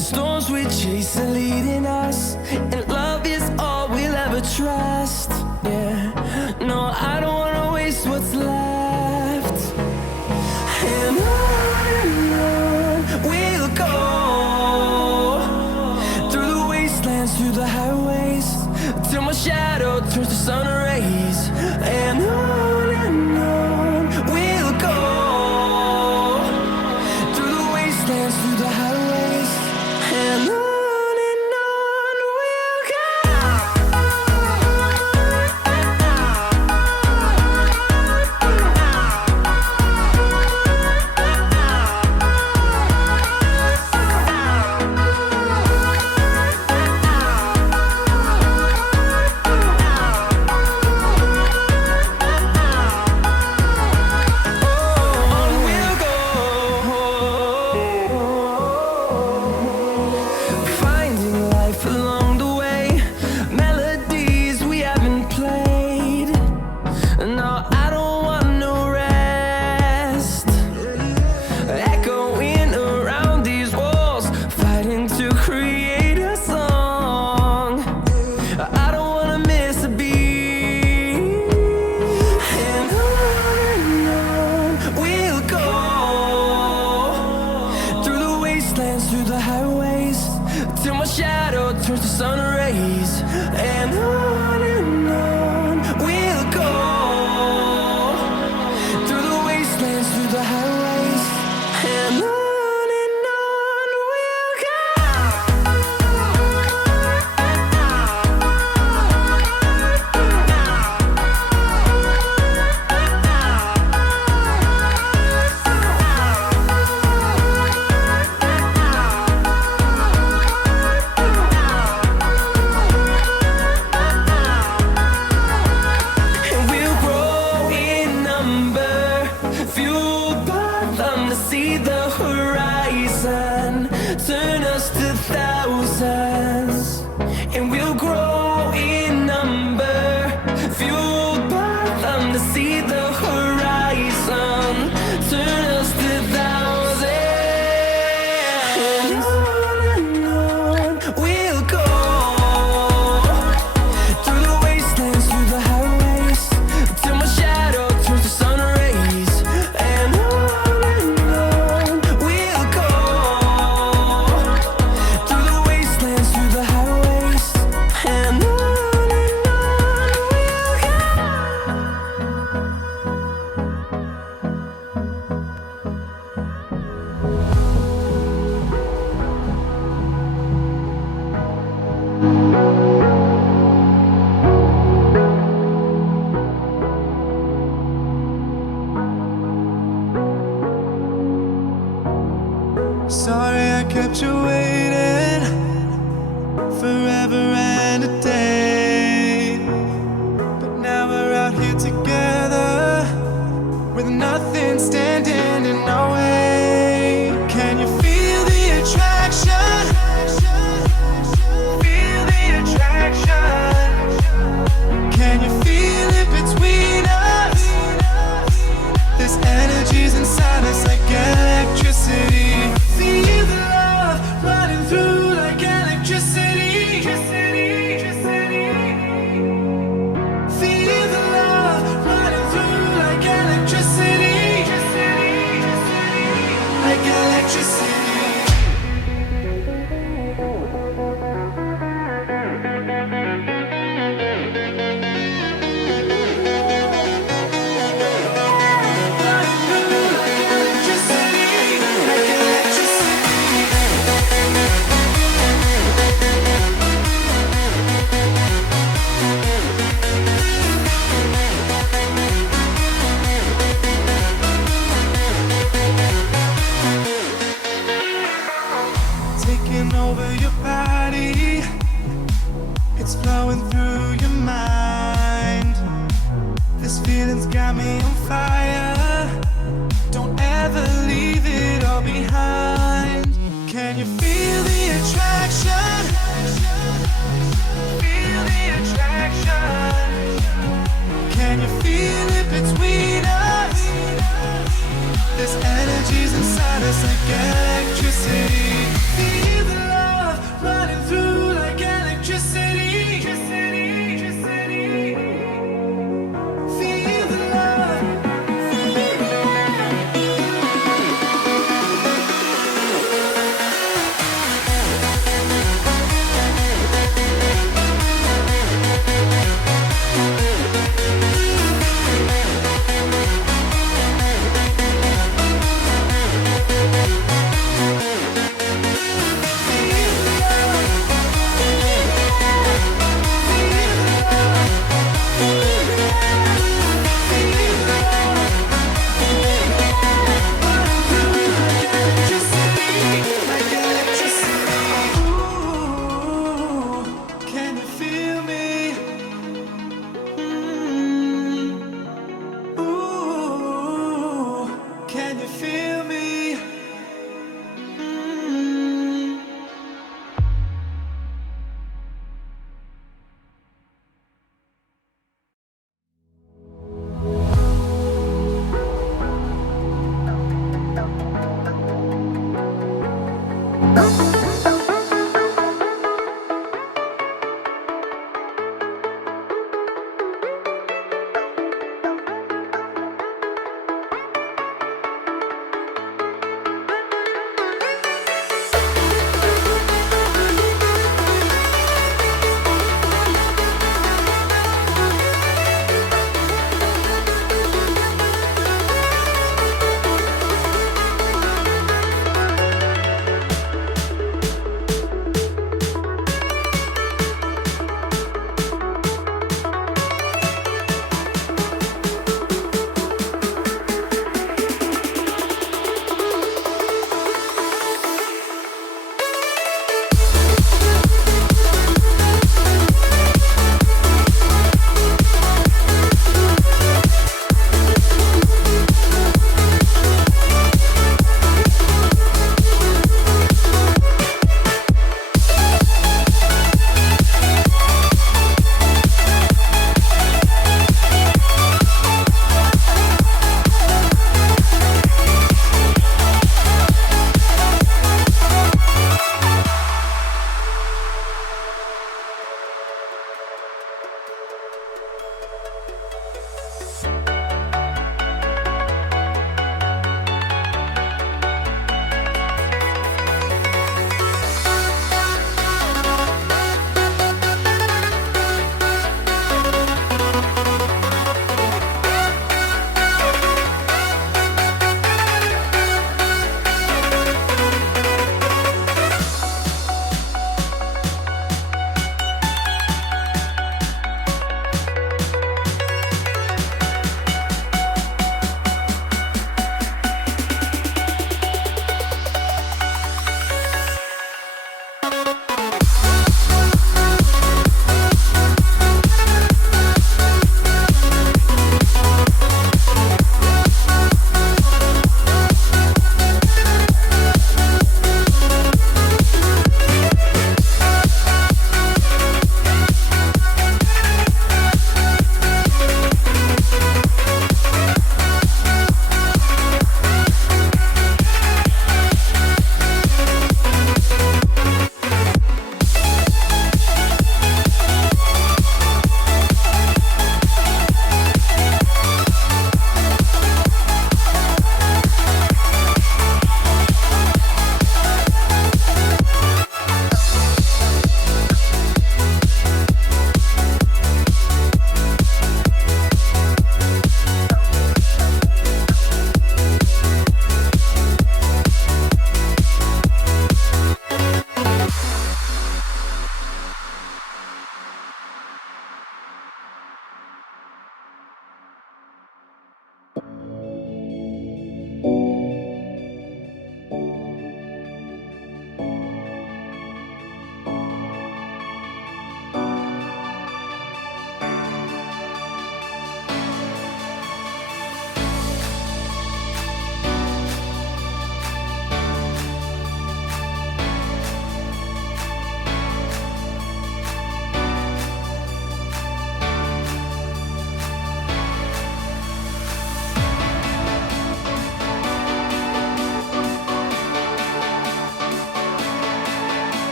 The storms we chase are leading us, and love is all we'll ever trust. Yeah, no, I don't wanna waste what's left. And on we'll go, through the wastelands, through the highways, till my shadow turns to sun rays. And on we'll go, through the wastelands, through the highways, and on we'll go. Through the highways, till my shadow turns to sun rays. And on we'll go, through the wastelands, through the highways, and on we'll go. See the horizon, turn us to thousands, and we'll grow in number, fueled by them. To see the horizon, turn us to thousands, and on we'll go, through the wastelands, through the highways, till my shadow turns to sun rays. And sorry I kept you waiting forever and a day, but now we're out here together with nothing standing in our way. Can you feel the attraction? Feel the attraction. Can you feel it between us? This energy's inside us like electricity. Feel the love running through like electricity. Feel the love running through like electricity. Like electricity. Taking over your body, it's flowing through your mind. This feeling's got me on fire. Don't ever leave it all behind. Can you feel the attraction? Feel the attraction. Can you feel it between us? This energy's inside us like electricity. Feel the love.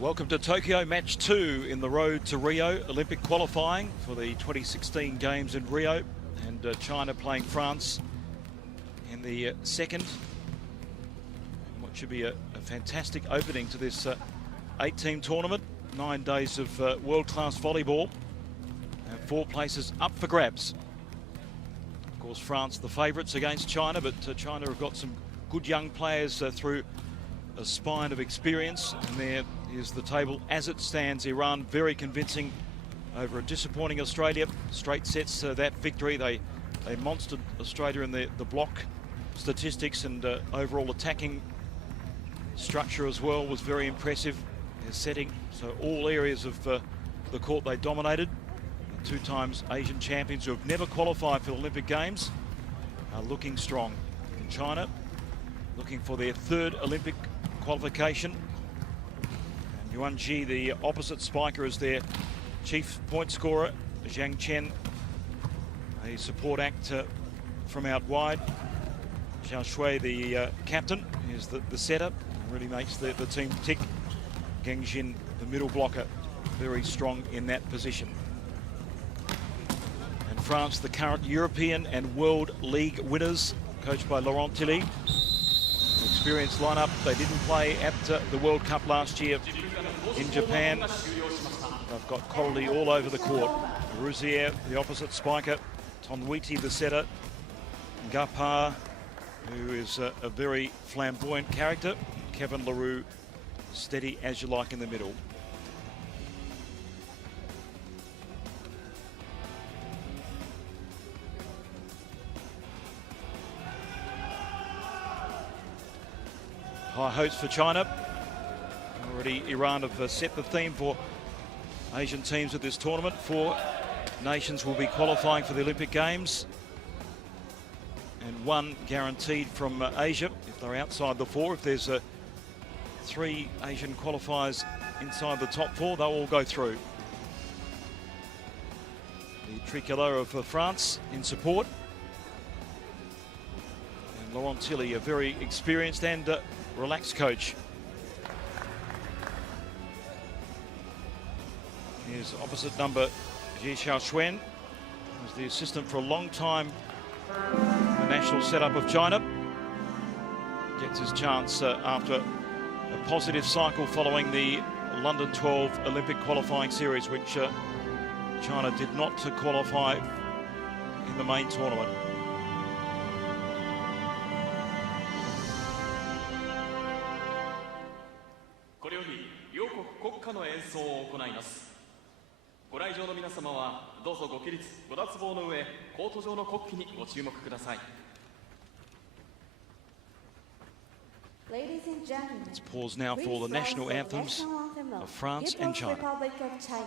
Welcome to Tokyo, match 2 in the road to Rio, Olympic qualifying for the 2016 Games in Rio, and China playing France in the second. What should be a fantastic opening to this 8-team tournament. 9 days of world-class volleyball and 4 places up for grabs. Of course, France the favourites against China, but China have got some good young players through a spine of experience, and there is the table as it stands. Iran very convincing over a disappointing Australia. Straight sets that victory. They monstered Australia in the block statistics, and overall attacking structure as well was very impressive. Their setting, so all areas of the court they dominated. The 2 times Asian champions who have never qualified for the Olympic Games are looking strong. In China, looking for their 3rd Olympic qualification. And Yuan Ji, the opposite spiker, is their chief point scorer. Zhang Chen, a support act from out wide. Xiao Shui, the captain, is the setter. Really makes the team tick. Geng Jin, the middle blocker, very strong in that position. And France, the current European and World League winners, coached by Laurent Tilly. Experienced lineup. They didn't play at the World Cup last year in Japan. They've got quality all over the court. Rouzier, the opposite spiker. Tonwiti, the setter. Gapar, who is a very flamboyant character. Kevin LaRue, steady as you like in the middle. High hopes for China. Already Iran have set the theme for Asian teams at this tournament. 4 nations will be qualifying for the Olympic Games, and 1 guaranteed from Asia if they're outside the 4. If there's 3 Asian qualifiers inside the top 4, they'll all go through. The tricolour of France in support. And Laurent Tilly, a very experienced and relaxed coach. Here's opposite number Ji Xiaoxuan, who's the assistant for a long time in the national setup of China. Gets his chance after a positive cycle following the London 12 Olympic qualifying series, which China did not to qualify in the main tournament. Ladies and gentlemen, Let's pause now for the national anthems of France and China. Republic of China.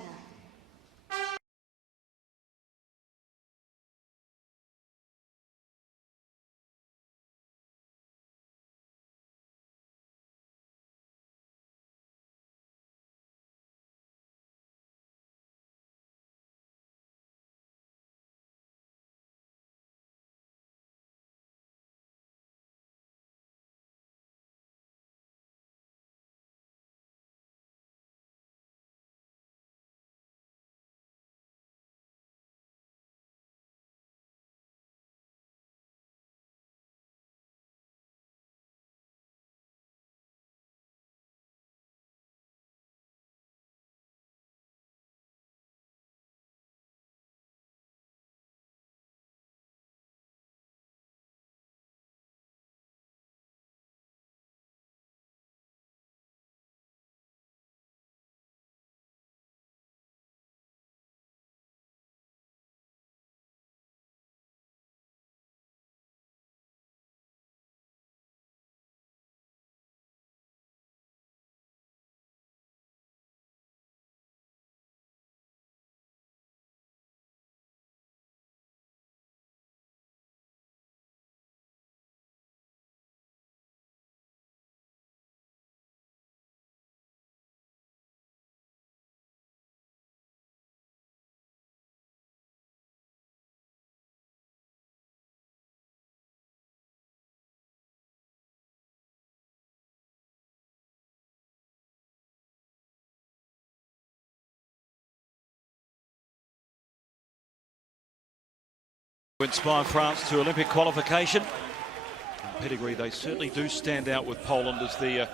Inspire France to Olympic qualification. In pedigree, they certainly do stand out with Poland as the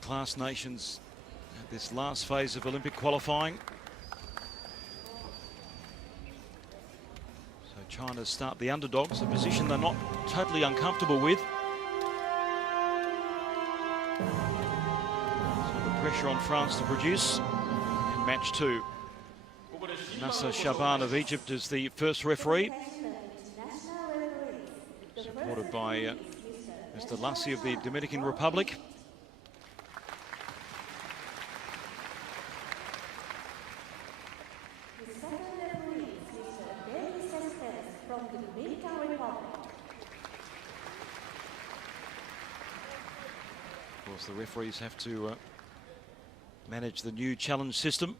class nations at this last phase of Olympic qualifying. So China start the underdogs, a position they're not totally uncomfortable with. So the pressure on France to produce in match 2. Nasser Shaban of Egypt is the first referee, supported by Mr. Lassi of the Dominican Republic. Of course, the referees have to manage the new challenge system.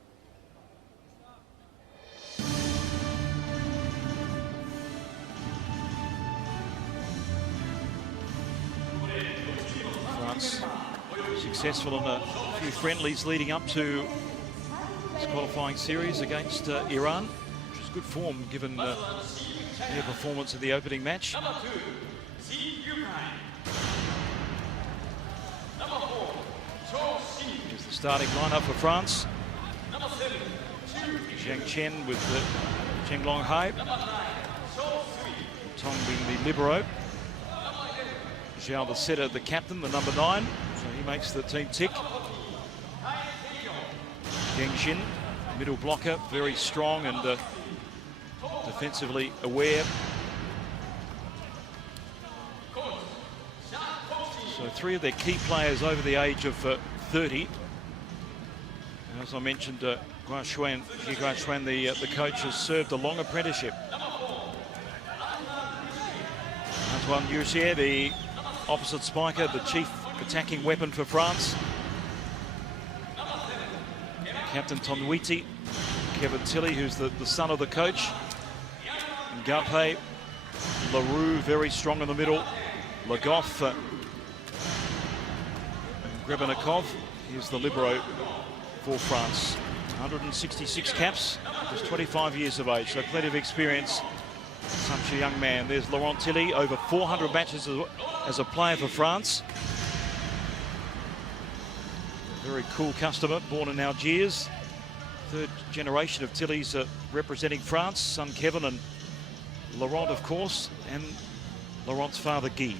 France successful in a few friendlies leading up to this qualifying series against Iran, which is good form given their performance in the opening match. Here's the starting lineup for France. Zhang Chen with Cheng Long Hai. Tong being the libero. Zhao the setter, the captain, the number 9. So he makes the team tick. Geng Xin, middle blocker, very strong and defensively aware. So 3 of their key players over the age of 30. And as I mentioned, Xie Guanshuan, the coach, has served a long apprenticeship. Antoine Yurcier, the opposite spiker, the chief attacking weapon for France. Captain Tonwiti, Kevin Tilley, who's the son of the coach. Ngape, Leroux, very strong in the middle. Legoff, Grebenikov, here's the libero for France. 166 caps, just 25 years of age, so plenty of experience. Such a young man. There's Laurent Tilly, over 400 matches as a player for France. Very cool customer, born in Algiers. 3rd generation of Tilly's representing France. Son Kevin and Laurent, of course, and Laurent's father Guy.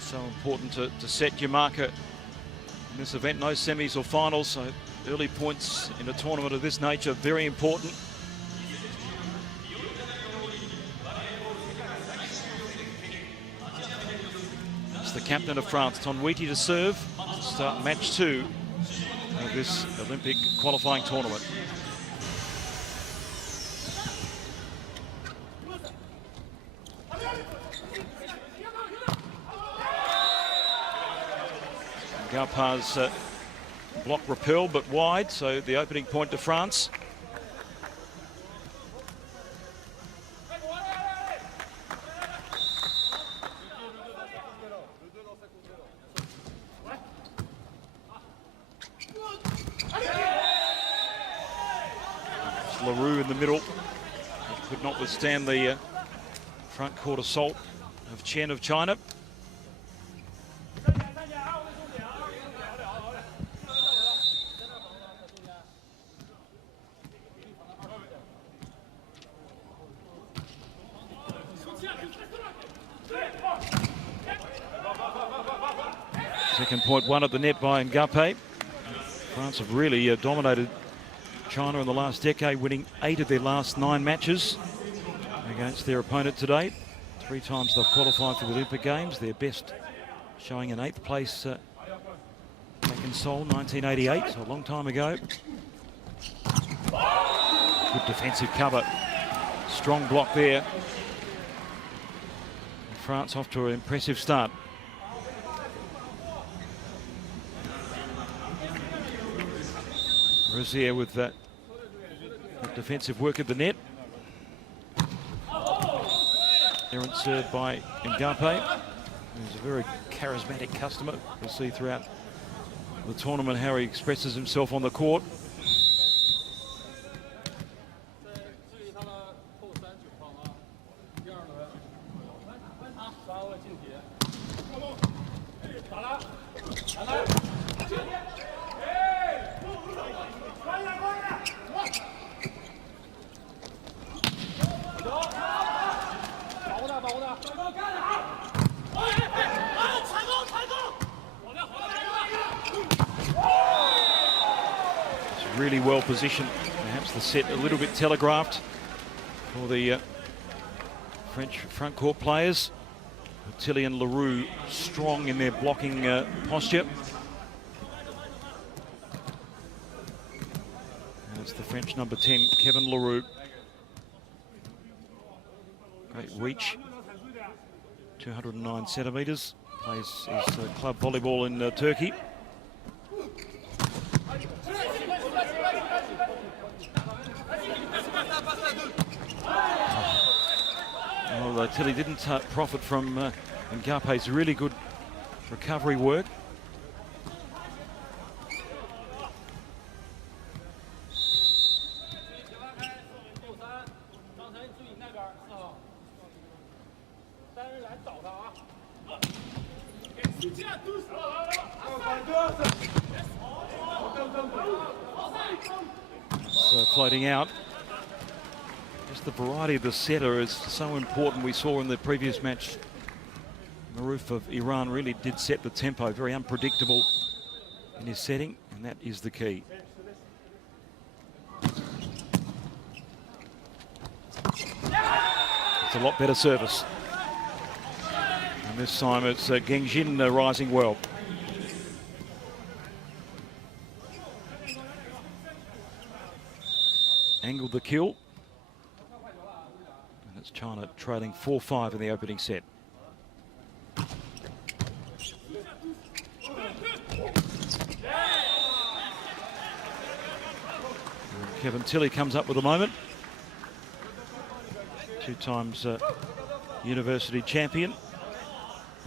So important to set your marker in this event. No semis or finals, so early points in a tournament of this nature very important. It's the captain of France, Tonwiti, to serve to start match 2 of this Olympic qualifying tournament. Gaupar's block repelled but wide, so the opening point to France. Leroux in the middle. Could not withstand the front court assault of Chen of China. Second point won at the net by Ngape. France have really dominated China in the last decade, winning 8 of their last 9 matches against their opponent today. 3 times they've qualified for the Olympic Games. Their best showing in 8th place back in Seoul, 1988, so a long time ago. Good defensive cover. Strong block there. France off to an impressive start. Rosier with that defensive work at the net. errant serve by Ngape, who's a very charismatic customer. We'll see throughout the tournament how he expresses himself on the court. Really well positioned, perhaps the set a little bit telegraphed for the French front court players. Tilly and Leroux strong in their blocking posture. And it's the French number 10, Kevin Leroux. Great reach, 209 centimetres. Plays his club volleyball in Turkey. Well, Tilly didn't profit from Ngape's really good recovery work. So floating out. Just the variety of the setter is so important. We saw in the previous match, Maruf of Iran really did set the tempo, very unpredictable in his setting, and that is the key. It's a lot better service. And this time it's Gengjin rising well. Angled the kill. And it's China trailing 4-5 in the opening set. Kevin Tilly comes up with a moment. 2 times university champion,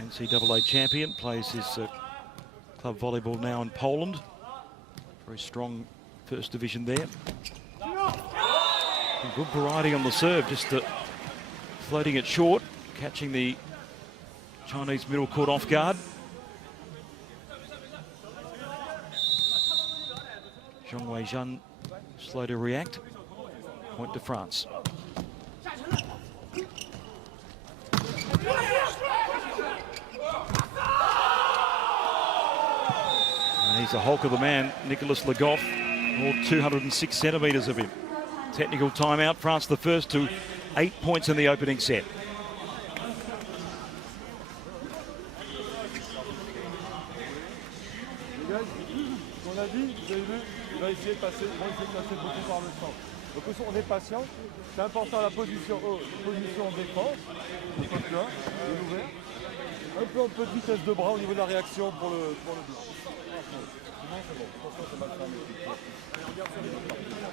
NCAA champion, plays his club volleyball now in Poland. Very strong first division there. Good variety on the serve, just floating it short, catching the Chinese middle court off guard. Zhang Weizhan slow to react. Point to France. And he's a hulk of the man, Nicolas Le Goff, all 206 centimetres of him. Technical timeout, France the first to 8 points in the opening set. On a dit, vous avez vu, il va essayer de passer beaucoup par le centre. Donc on est patient, c'est important la position en défense, de l'ouvert. Un peu de vitesse de bras au niveau de la réaction pour le blanc.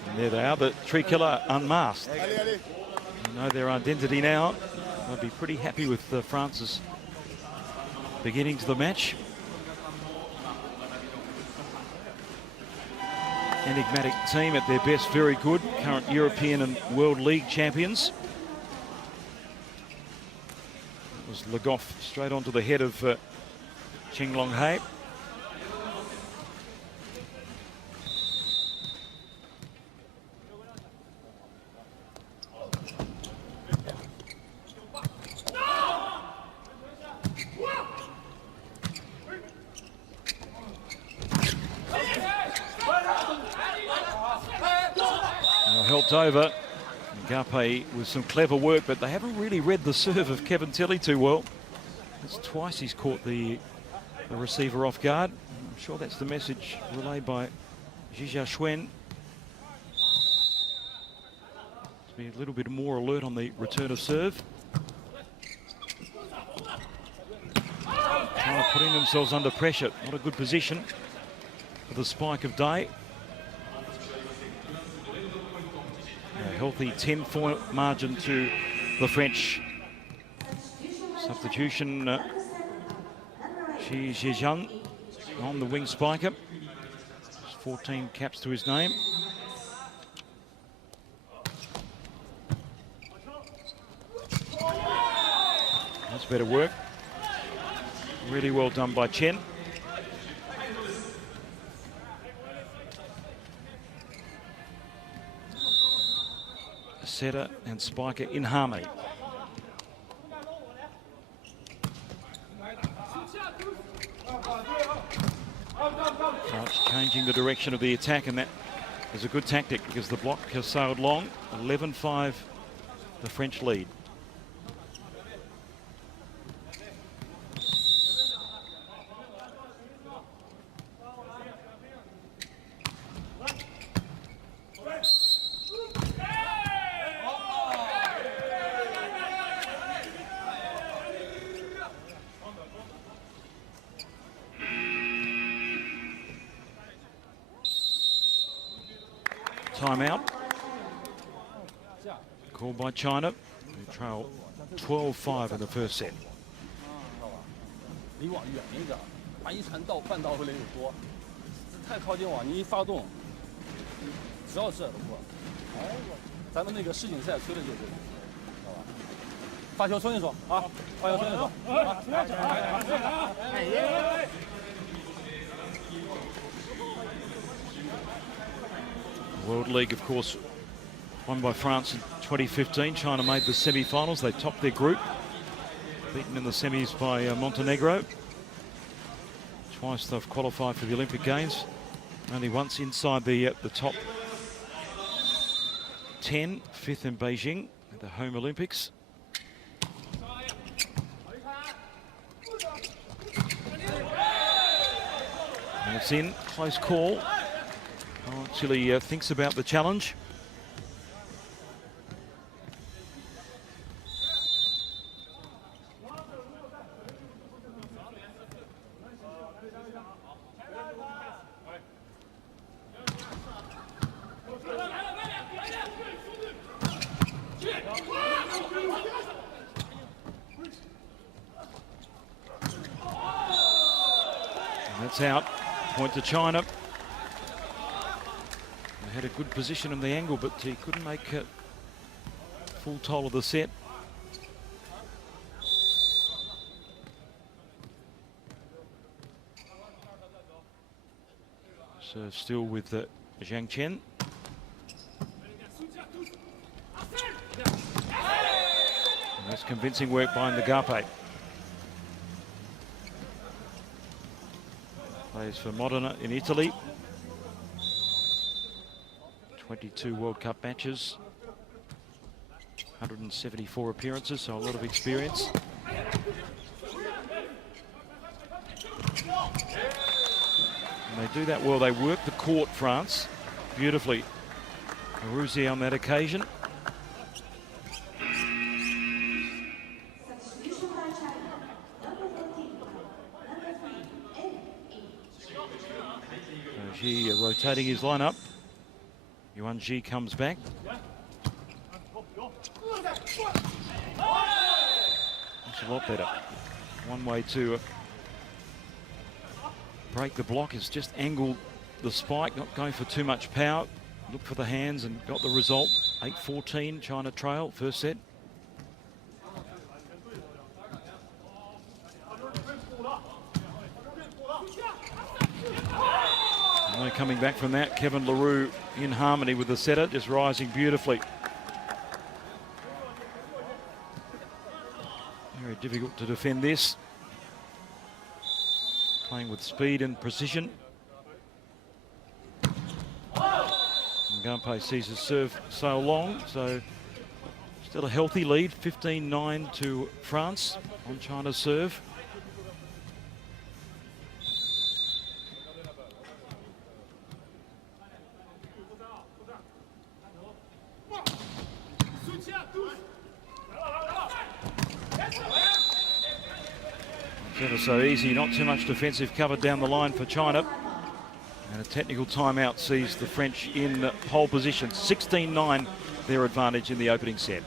And there they are, the tricolour unmasked. You know their identity now. They'll be pretty happy with France's beginning to the match. Enigmatic team at their best, very good. Current European and World League champions. It was Le Goff straight onto the head of Cheng Long Hai. Helped over Ngape with some clever work, but they haven't really read the serve of Kevin Tilly too well. It's twice he's caught the receiver off guard. I'm sure that's the message relayed by Zhizha Xuan. To be a little bit more alert on the return of serve. China putting themselves under pressure. Not a good position for the spike of day. A healthy 10-point margin to the French Substitution, Shi Zhejiang on the wing spiker. 14 caps to his name. That's better work. Really well done by Chen. Setter and spiker in harmony. So it's changing the direction of the attack, and that is a good tactic because the block has sailed long. 11-5, the French lead. Timeout called by China, who trail 12-5 in the first set. 离网远一点，万一传到半道回来有多，太靠近网，你一发动，只要是都过。咱们那个世锦赛吹的就是，知道吧？发球冲一手啊，发球冲一手。World League, of course, won by France in 2015. China made the semi-finals. They topped their group, beaten in the semis by Montenegro. Twice they've qualified for the Olympic Games. Only once inside the top 10, fifth in Beijing at the home Olympics. And it's in, close call. Oh, Chile thinks about the challenge. And that's out. Point to China. Had a good position in the angle, but he couldn't make full toll of the set. So still with Zhang Chen. And that's convincing work by Ngapay. Plays for Modena in Italy. 22 World Cup matches, 174 appearances, so a lot of experience. And they do that well. They work the court, France, beautifully. Rouzier on that occasion. So Xi rotating his lineup. Yuan Ji comes back. Looks a lot better. One way to break the block is just angle the spike, not going for too much power. Look for the hands and got the result. 8-14, China trail, first set. No coming back from that. Kevin LaRue in harmony with the setter, just rising beautifully. Very difficult to defend this. Playing with speed and precision. Ngapay sees his serve so long, so still a healthy lead, 15-9 to France on China's serve. Never so easy, not too much defensive cover down the line for China. And a technical timeout sees the French in pole position. 16-9 their advantage in the opening set.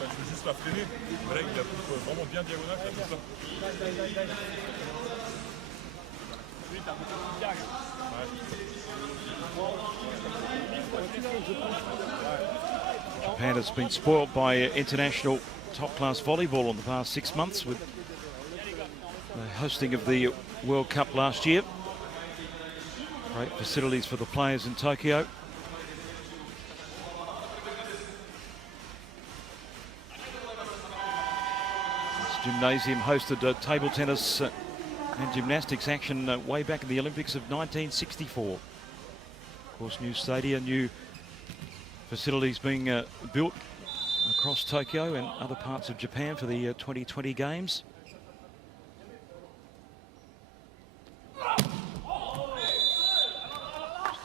Je veux juste la freiner. Mais là, il la pousse vraiment bien diagonale, ça pousse là. Japan has been spoilt by international top-class volleyball in the past 6 months with the hosting of the World Cup last year. Great facilities for the players in Tokyo. This gymnasium hosted table tennis and gymnastics action way back in the Olympics of 1964. Of course, new stadia, new facilities being built across Tokyo and other parts of Japan for the 2020 games.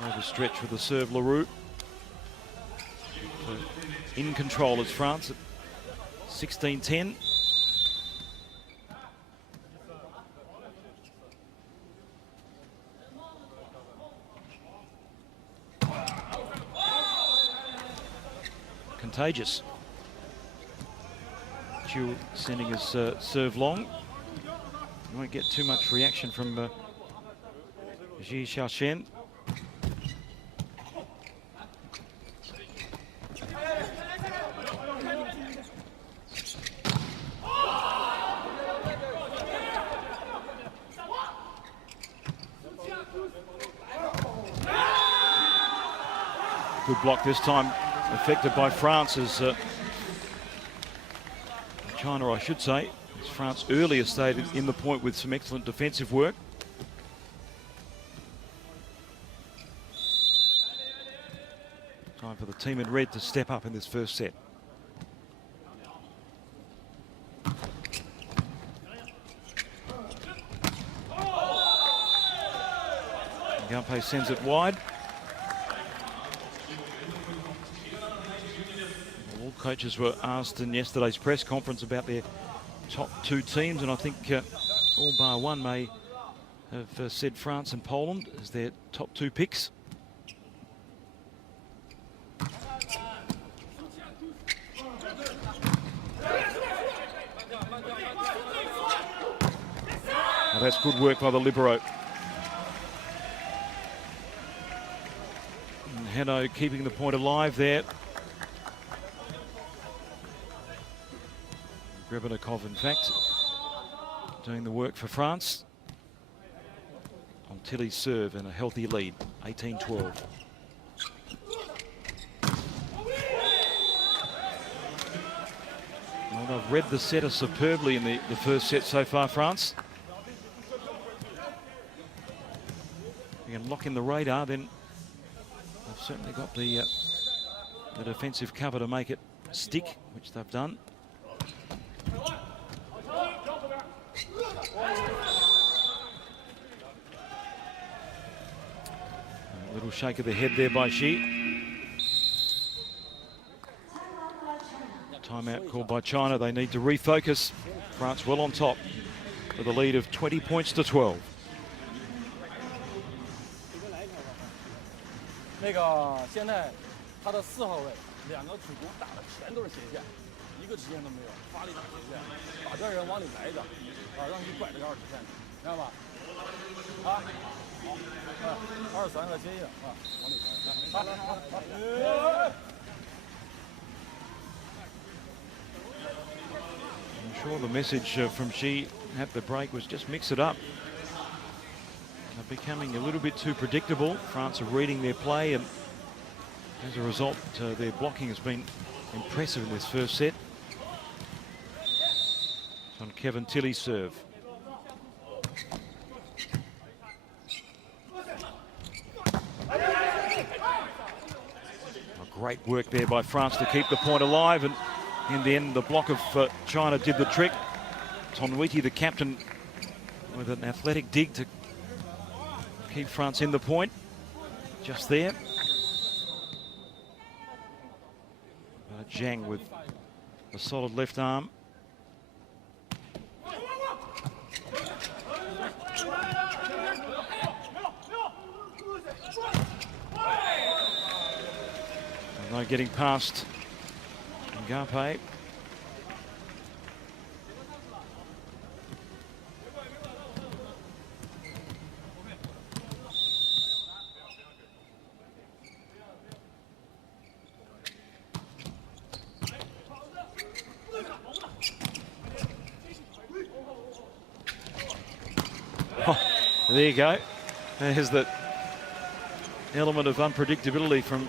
Over stretch with the serve, Leroux. So in control is France at 16-10. Contagious. Chu sending his serve long. Won't get too much reaction from Ji Xiaoshen. Good block this time, affected by France as China, I should say. As France earlier stayed in the point with some excellent defensive work. Time for the team in red to step up in this first set. Gampe sends it wide. All coaches were asked in yesterday's press conference about their top two teams, and I think all bar one may have said France and Poland as their top two picks. Now that's good work by the libero. And Hanno keeping the point alive there. Grebenikov, in fact, doing the work for France. On Tilly's serve and a healthy lead, 18-12. Well, they've read the setter superbly in the first set so far, France. You can lock in the radar, then they've certainly got the defensive cover to make it stick, which they've done. A little shake of the head there by Xi. Timeout called by China. They need to refocus. France well on top with a lead of 20 points to 12. 那个现在他的4号位2个主攻打的全都是斜线，一个直线都没有，发力打斜线，把这人往里来着，让你拐这个20线，知道吧？好，23个接应往里来，好。I'm sure the message from Xi at the break was just mix it up. They're becoming a little bit too predictable. France are reading their play, and as a result, their blocking has been impressive in this first set. It's on Kevin Tilly's serve. Great work there by France to keep the point alive, and in the end, the block of China did the trick. Tonwiti, the captain, with an athletic dig to keep France in the point. Just there. Zhang with a solid left arm. China getting past Ngape. There you go. There's that element of unpredictability from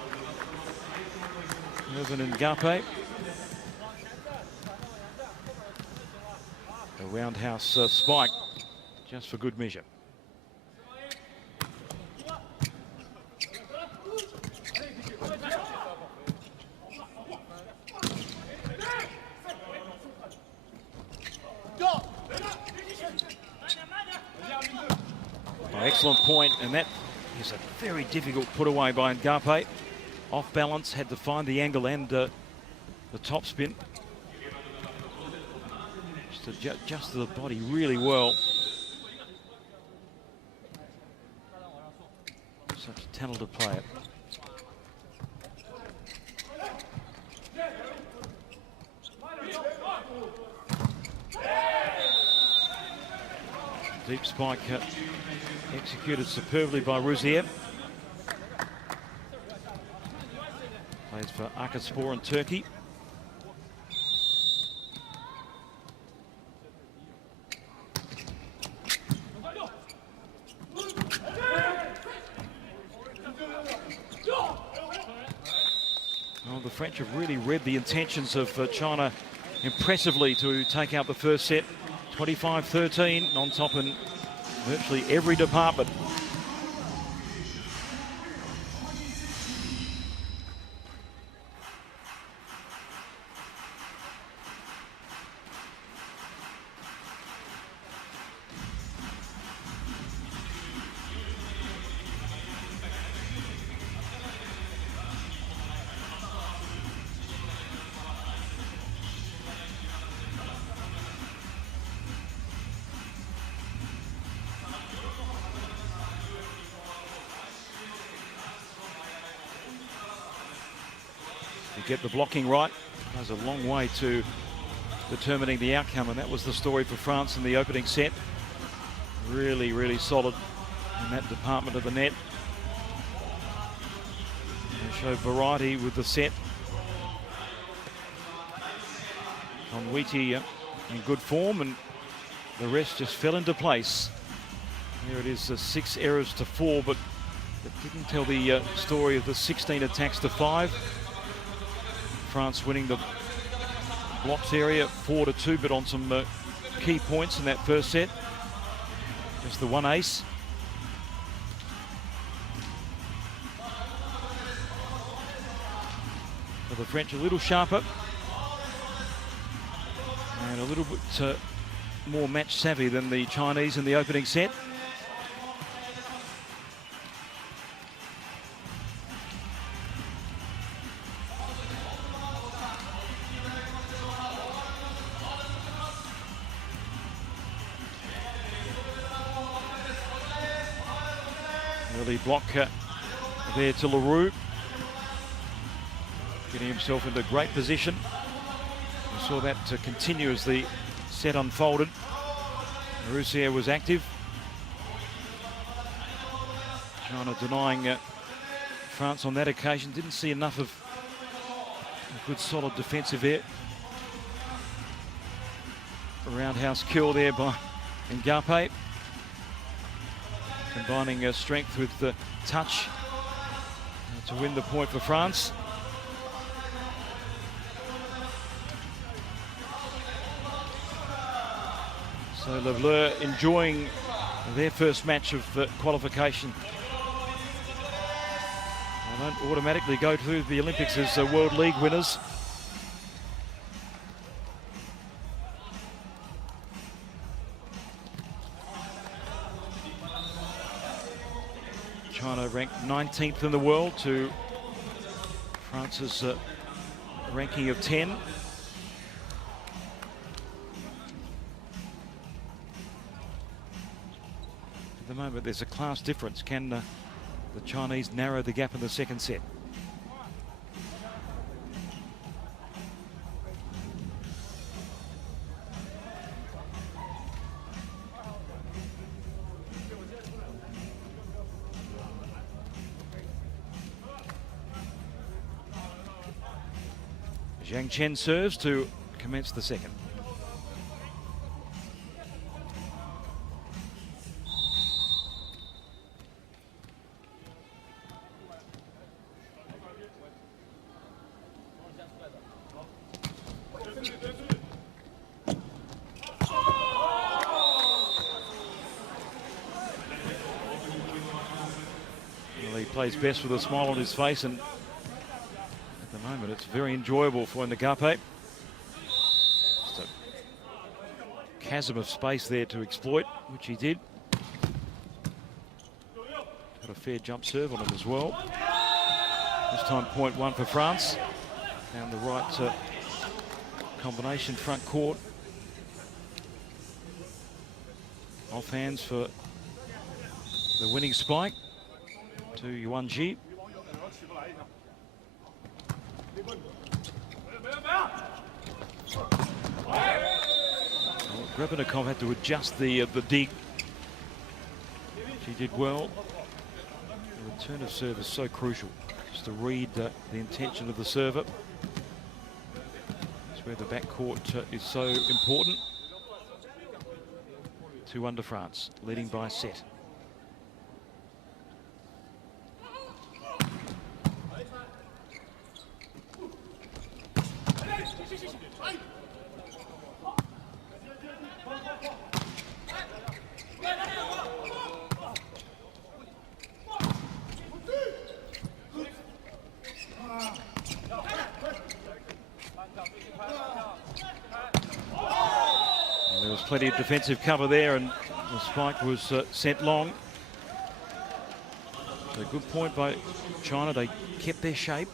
Irvin Ngape. A roundhouse spike, just for good measure. Excellent point, and that is a very difficult put away by Ngape. Off balance, had to find the angle and the top spin. Just adjusted the body really well. Such a talented player. Deep spike executed superbly by Ruzier. Plays for Akatspor in Turkey. Well, the French have really read the intentions of China impressively to take out the first set. 25-13 on top in virtually every department. Get the blocking right goes a long way to determining the outcome, and that was the story for France in the opening set. Really, really solid in that department of the net. They showed variety with the set. Onwiti in good form, and the rest just fell into place. There it is, 6 errors to 4, but it didn't tell the story of the 16 attacks to 5. France winning the blocks area 4-2, but on some key points in that first set. Just the one ace. So the French a little sharper and a little bit more match savvy than the Chinese in the opening set. Early block there to Leroux, getting himself into great position. We saw that continue as the set unfolded. Ruzier was active. China denying France on that occasion. Didn't see enough of a good solid defensive air. A roundhouse kill there by Ngape. Combining strength with the touch to win the point for France. So Levleur enjoying their first match of qualification. They don't automatically go to the Olympics as World League winners. China ranked 19th in the world to France's ranking of 10. At the moment, there's a class difference. Can the Chinese narrow the gap in the second set? Zhang Chen serves to commence the second. Well, he plays best with a smile on his face, and at the moment it's very enjoyable for Nagape. Just a chasm of space there to exploit, which he did. Got a fair jump serve on him as well. This time point one for France. Found the right combination front court. Off hands for the winning spike to Yuan Ji. Well, Grebenikov had to adjust the dig. She did well. The return of serve is so crucial, just to read the intention of the server. That's where the backcourt is so important. 2-1 to France, leading by a set. There was plenty of defensive cover there, and the spike was sent long. So good point by China. They kept their shape.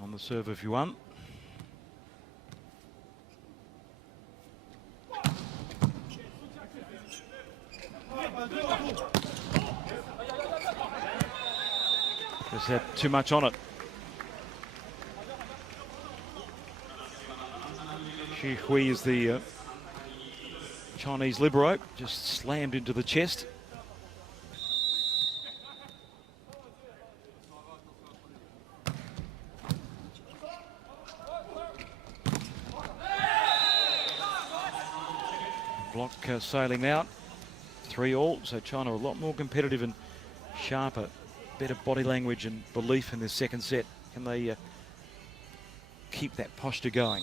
On the serve of Yuan. Just had too much on it. Xu Hui is the Chinese libero, just slammed into the chest. Block sailing out, 3-all, so China a lot more competitive and sharper. Better body language and belief in this second set. Can they keep that posture going?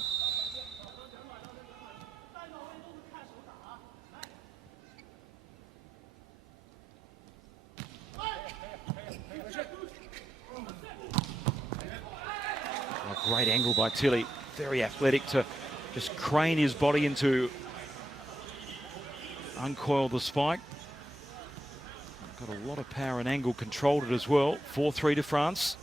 A great angle by Tilly. Very athletic to just crane his body into uncoil the spike. Got a lot of power and angle, controlled it as well. 4-3 to France.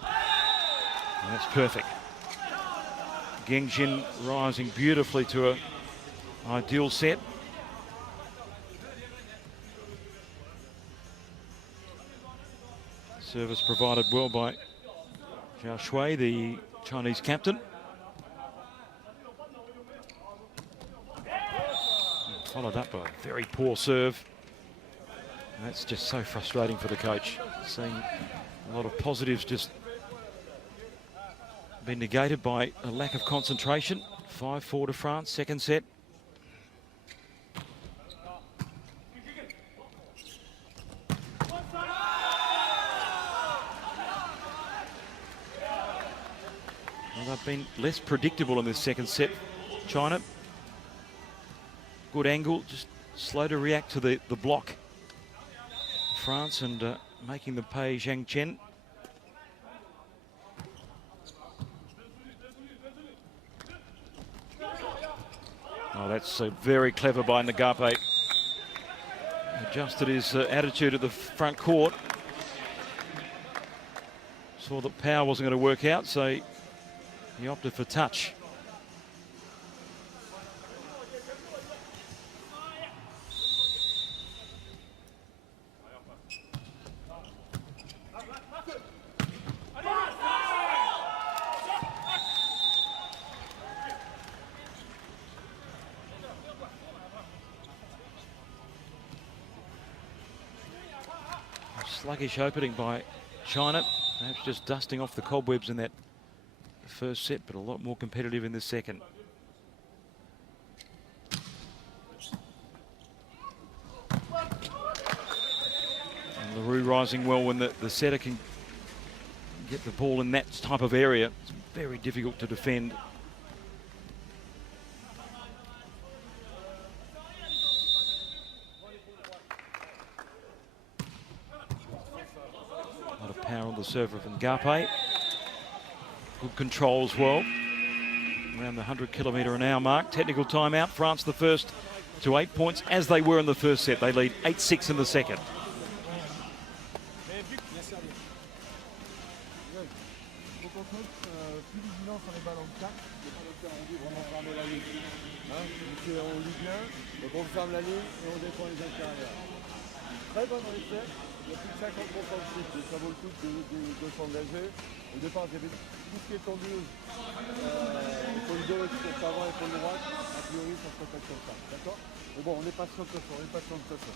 And that's perfect. Gengjin rising beautifully to an ideal set. Service provided well by Zhao Shui, the Chinese captain. Followed up by a very poor serve. And that's just so frustrating for the coach. Seeing a lot of positives just been negated by a lack of concentration. 5-4 to France, second set. Well, they've been less predictable in this second set, China. Good angle, just slow to react to the block. France, and making them pay Zhang Chen. Oh, that's very clever by Nagape. Adjusted his attitude at the front court. Saw that power wasn't going to work out, so he opted for touch. Sluggish opening by China. Perhaps just dusting off the cobwebs in that first set, but a lot more competitive in the second. And LaRue rising well when the setter can get the ball in that type of area. It's very difficult to defend. A lot of power on the serve of Ngape. Good control as well. Around the 100km/h mark. Technical timeout. France the first to 8 points as they were in the first set. They lead 8-6 in the second. On ferme la ligne et on défend les intérieurs. Très bonne recette, il y a plus de 50% de chute, donc ça vaut le coup de s'engager. Au départ, il y avait tout ce qui est tendu, épaule gauche, pour avant, épaule droite, a priori ça se répète comme ça, d'accord? Mais bon, on est patient de toute façon, on est patient de toute façon.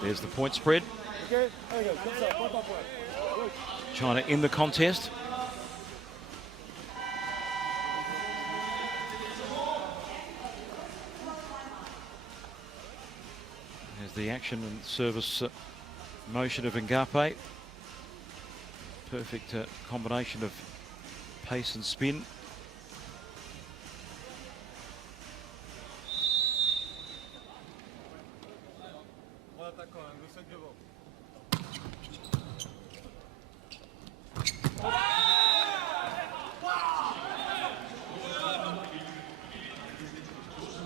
There's the point spread. Ok, allez, comme ça, point par point. China in the contest. There's the action and service motion of Ngape. Perfect combination of pace and spin.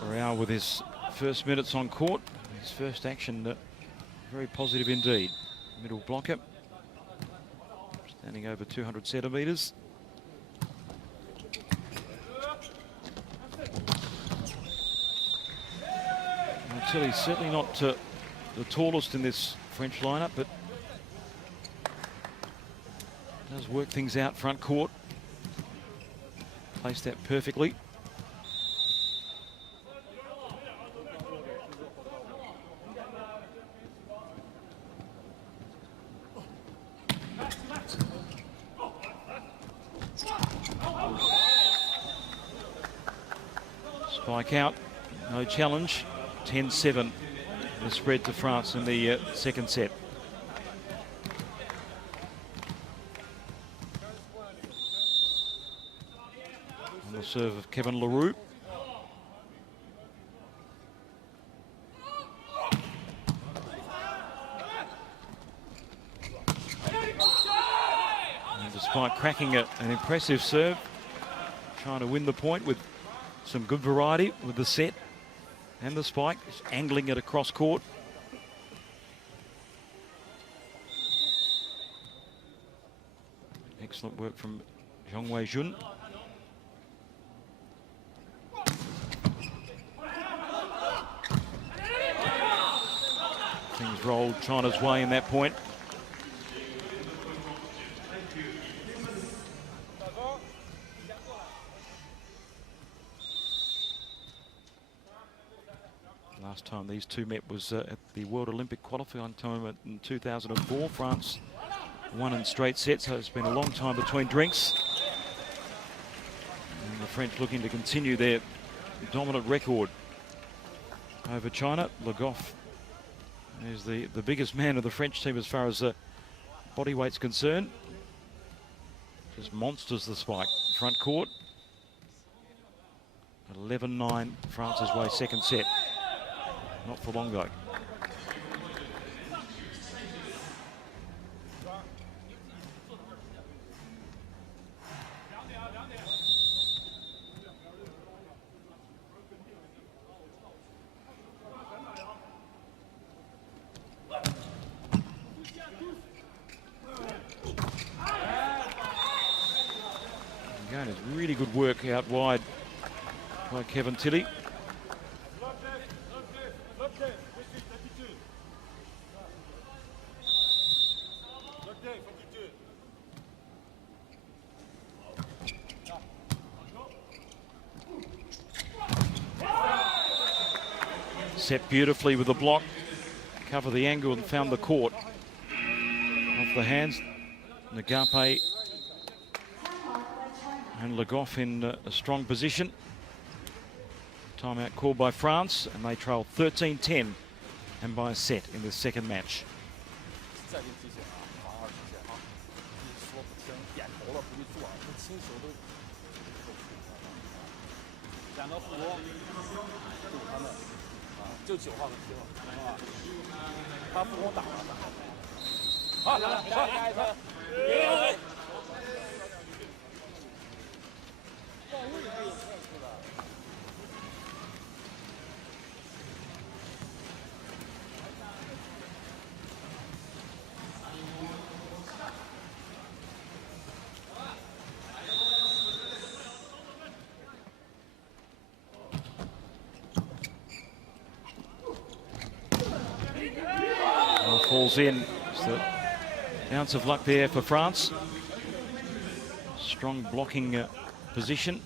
Real with his first minutes on court. His first action, very positive indeed. Middle blocker, standing over 200 centimetres. Tilly's certainly not the tallest in this French lineup, but does work things out front court. Placed that perfectly. Spike out, no challenge. 10-7, the spread to France in the second set. On the serve of Kevin LaRue. And despite cracking an impressive serve, trying to win the point with some good variety with the set and the spike, just angling it across court. Excellent work from Zhong Wei-jun. Things rolled China's way in that point. Last time these two met was at the World Olympic Qualifying tournament in 2004. France won in straight sets, so it's been a long time between drinks. And the French looking to continue their dominant record over China. Le Goff is the biggest man of the French team as far as body weight's concerned. Just monsters the spike. Front court. 11-9 France's way, second set. Not for long though. Again, it's really good work out wide by Kevin Tilly. Set beautifully with the block, cover the angle and found the court. Off the hands, Nagape and Le Goff in a strong position. Timeout called by France, and they trail 13-10 and by a set in the second match. 再给提醒啊，马上提醒啊，一说不听，点头了不去做，这亲手都两个护工就是他们啊，就9号和10号，是吧？他护工打了，好，下一分，Falls in. So ounce of luck there for France. Strong blocking position.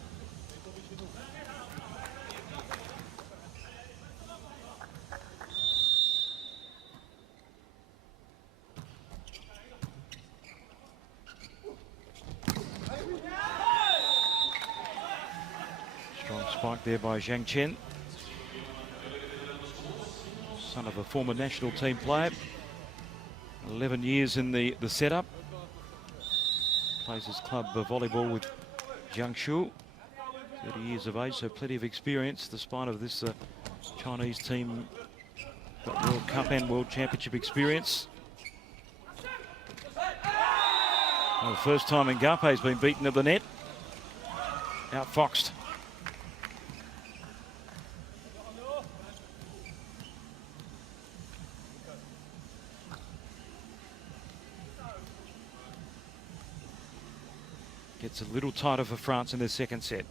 Strong spike there by Zhang Chen, son of a former national team player. 11 years in the setup. Plays his club volleyball with Jiangsu. 30 years of age, so plenty of experience despite of this Chinese team. Got World Cup and World Championship experience. Well, the first time Ngape's been beaten at the net. Outfoxed. Gets a little tighter for France in their second set.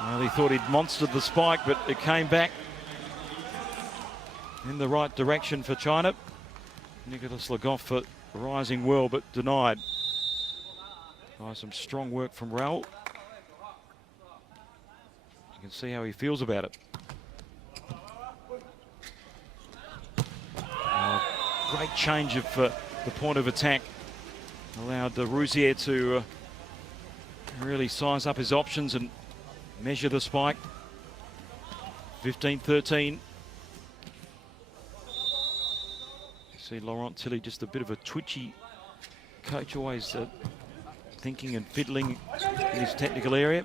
Well, he thought he'd monstered the spike, but it came back in the right direction for China. Nicolas Le Goff rising well, but denied. Some strong work from Raoul. You can see how he feels about it. Great change of the point of attack. Allowed Rousier to really size up his options and measure the spike. 15-13. See Laurent Tilly, just a bit of a twitchy coach, always thinking and fiddling in his technical area.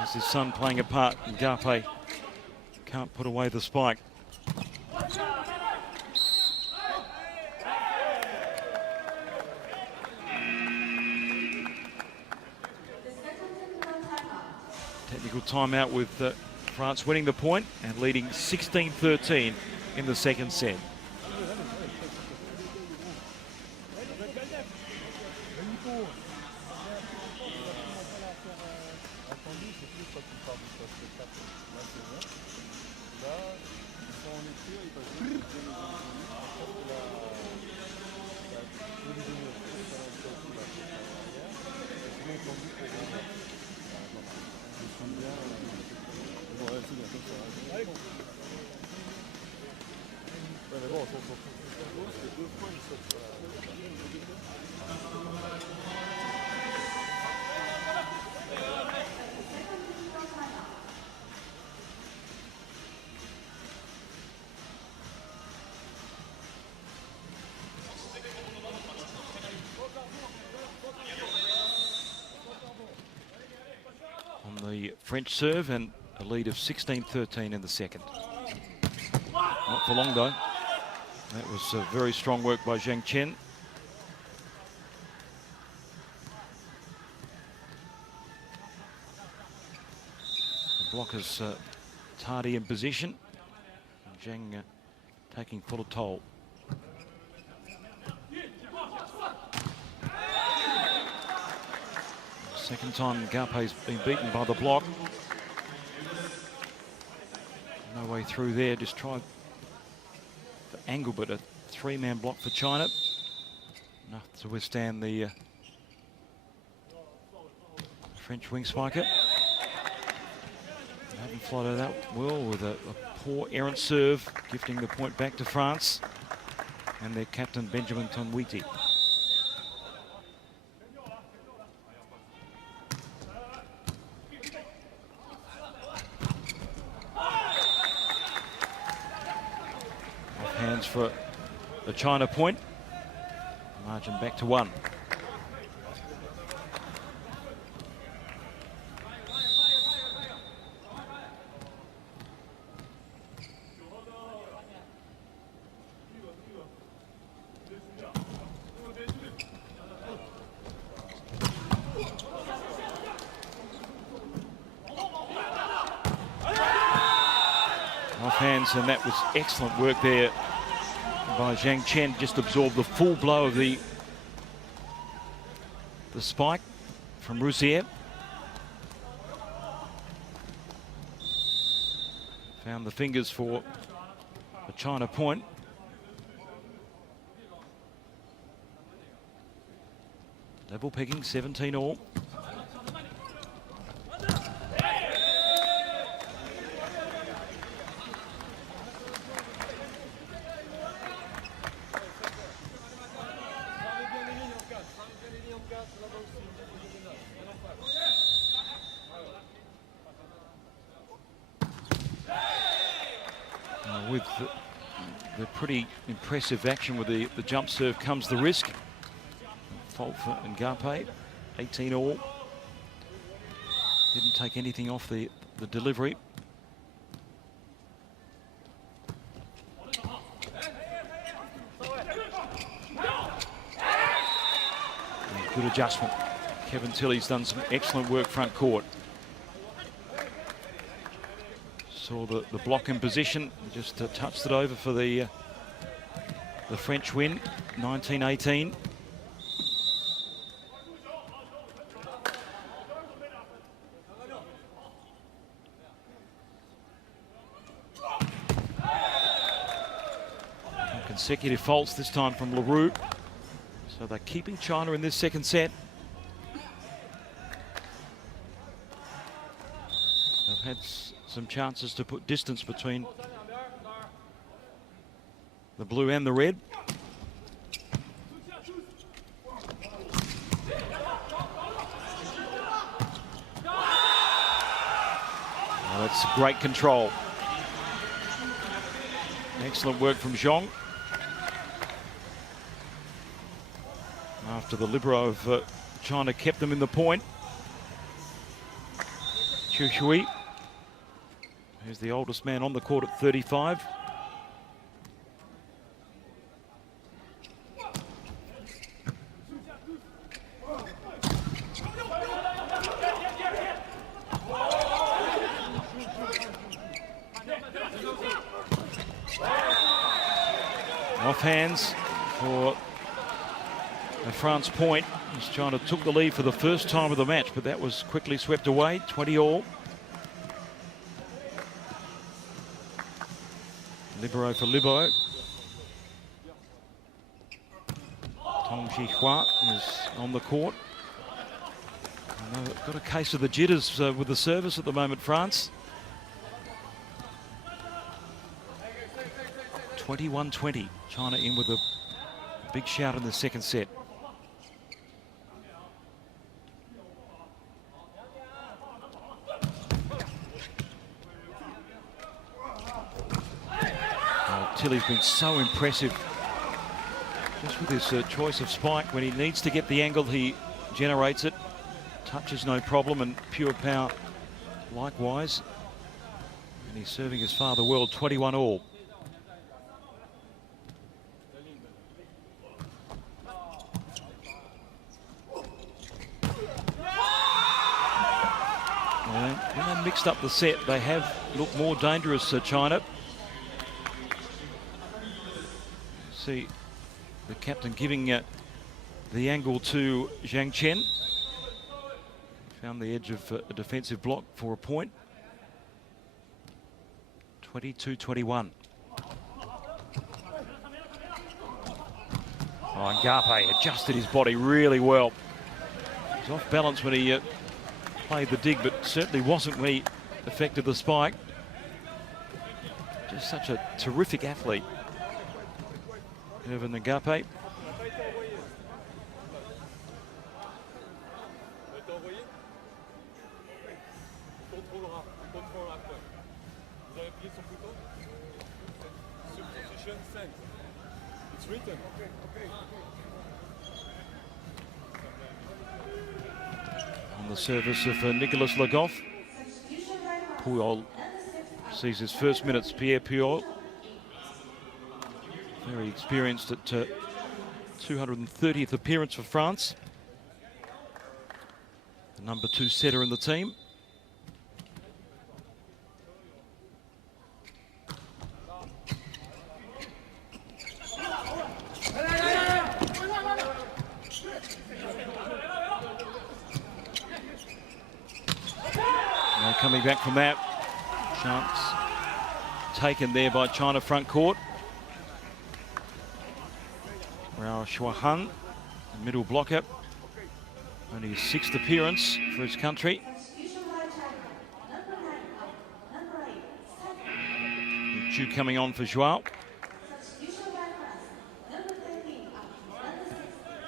As his son playing a part, and Ngape can't put away the spike. Technical timeout with France winning the point and leading 16-13 in the second set. The French serve and a lead of 16-13 in the second. Not for long though. That was very strong work by Zhang Chen. The blockers tardy in position. And Zhang taking full toll. Second time Ngape's been beaten by the block. No way through there, just tried the angle, but a three-man block for China. Enough to withstand the French wing spiker. They haven't followed that well with a poor errant serve, gifting the point back to France and their captain Benjamin Tonwiti. Off hands for the China point. Margin back to 1. Off hands, and that was excellent work there by Zhang Chen. Just absorbed the full blow of the spike from Roussier. Found the fingers for the China point. Level pegging, 17 all. With the pretty impressive action with the jump serve comes the risk. Fault for Ngape, 18 all. Didn't take anything off the delivery. Good adjustment. Kevin Tilley's done some excellent work front court. Saw the block in position, just touched it over for the French win, 19-18. Consecutive faults this time from LaRue. So they're keeping China in this second set. They've had some chances to put distance between the blue and the red. Oh, that's great control. Excellent work from Zhong. After the libero of China kept them in the point. Chu Shui, who's the oldest man on the court at 35. Off hands for the France point as China took the lead for the first time of the match, but that was quickly swept away, 20 all. Libero for Libo. Tong Jihua is on the court. Got a case of the jitters with the service at the moment, France. 21-20. China in with a big shout in the second set. Tilley's been so impressive just with his choice of spike. When he needs to get the angle, he generates it. Touch is no problem, and pure power likewise. And he's serving his father well, 21 all. When they mixed up the set, they have looked more dangerous, China. See the captain giving the angle to Zhang Chen. Found the edge of a defensive block for a point. 22-21. Oh, and Garpe adjusted his body really well. He was off balance when he played the dig, but certainly wasn't when he effected the spike. Just such a terrific athlete, Irvin Garpe. On the service of Nicolas Legoff. Puyol sees his first minutes. Pierre Puyol, very experienced at 230th appearance for France. The number 2 setter in the team. Now coming back from that, chance taken there by China front court. Rao Shuahan, the middle blocker, only his 6th appearance for his country. Chu coming on for Joao.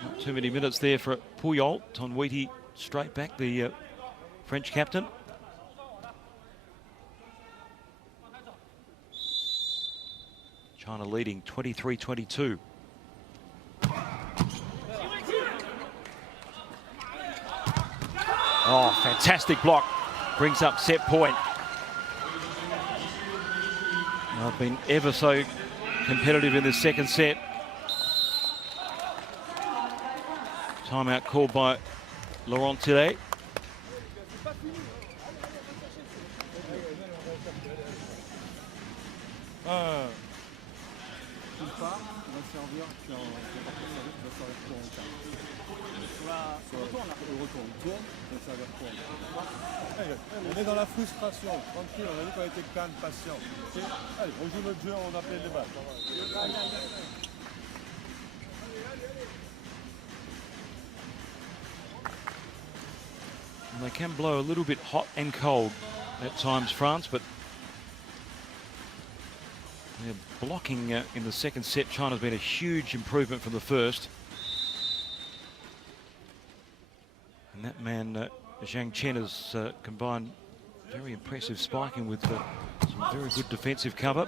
Not too many minutes there for Puyol. Tonwiti straight back, the French captain. China leading 23-22. Oh, fantastic block. Brings up set point. I've been ever so competitive in this second set. Timeout called by Laurent Tillet. On est dans la frustration, tranquille, on a dit qu'on était calme, patient. Okay. Allez, on joue notre jeu, on appelle les balles. And they can blow a little bit hot and cold at times, France, but they're blocking in the second set. China's been a huge improvement from the first. And that man, Zhang Chen, has combined very impressive spiking with some very good defensive cover.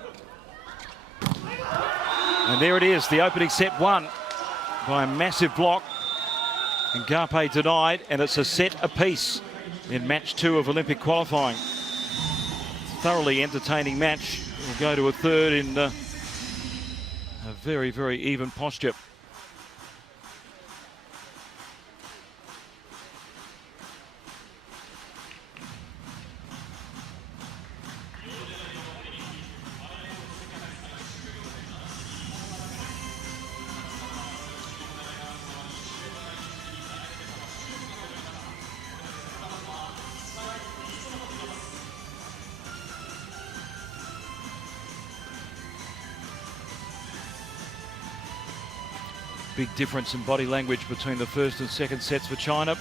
And there it is, the opening set won by a massive block. And Garpe denied, and it's a set apiece in match 2 of Olympic qualifying. Thoroughly entertaining match. We'll go to a third in a very, very even posture. Big difference in body language between the first and second sets for China.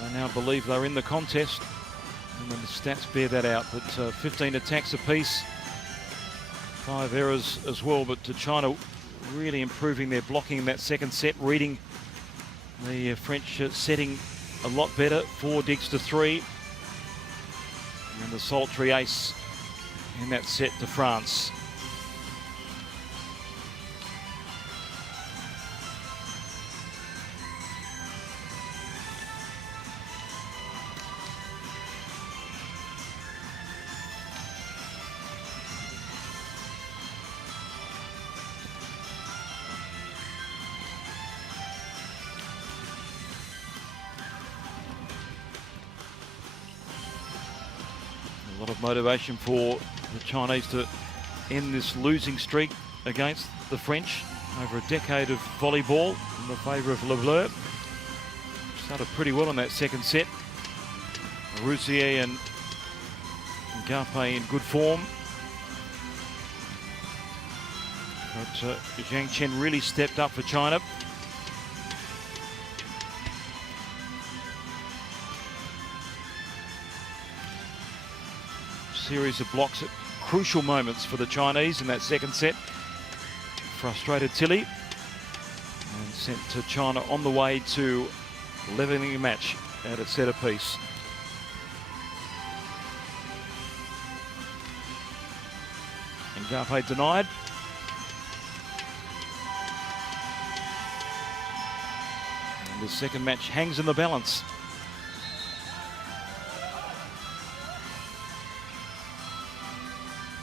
I now believe they're in the contest, and the stats bear that out. But 15 attacks apiece, 5 errors as well. But China really improving their blocking in that second set, reading the French setting a lot better. 4 digs to 3, and the sultry ace in that set to France. A lot of motivation for the Chinese to end this losing streak against the French over a decade of volleyball in the favour of Le Bleu. Started pretty well in that second set. Rousier and Garpe in good form. But Zhang Chen really stepped up for China. Series of blocks at crucial moments for the Chinese in that second set. Frustrated Tilly and sent to China on the way to leveling the match at a set apiece. And Garpe denied. And the second match hangs in the balance.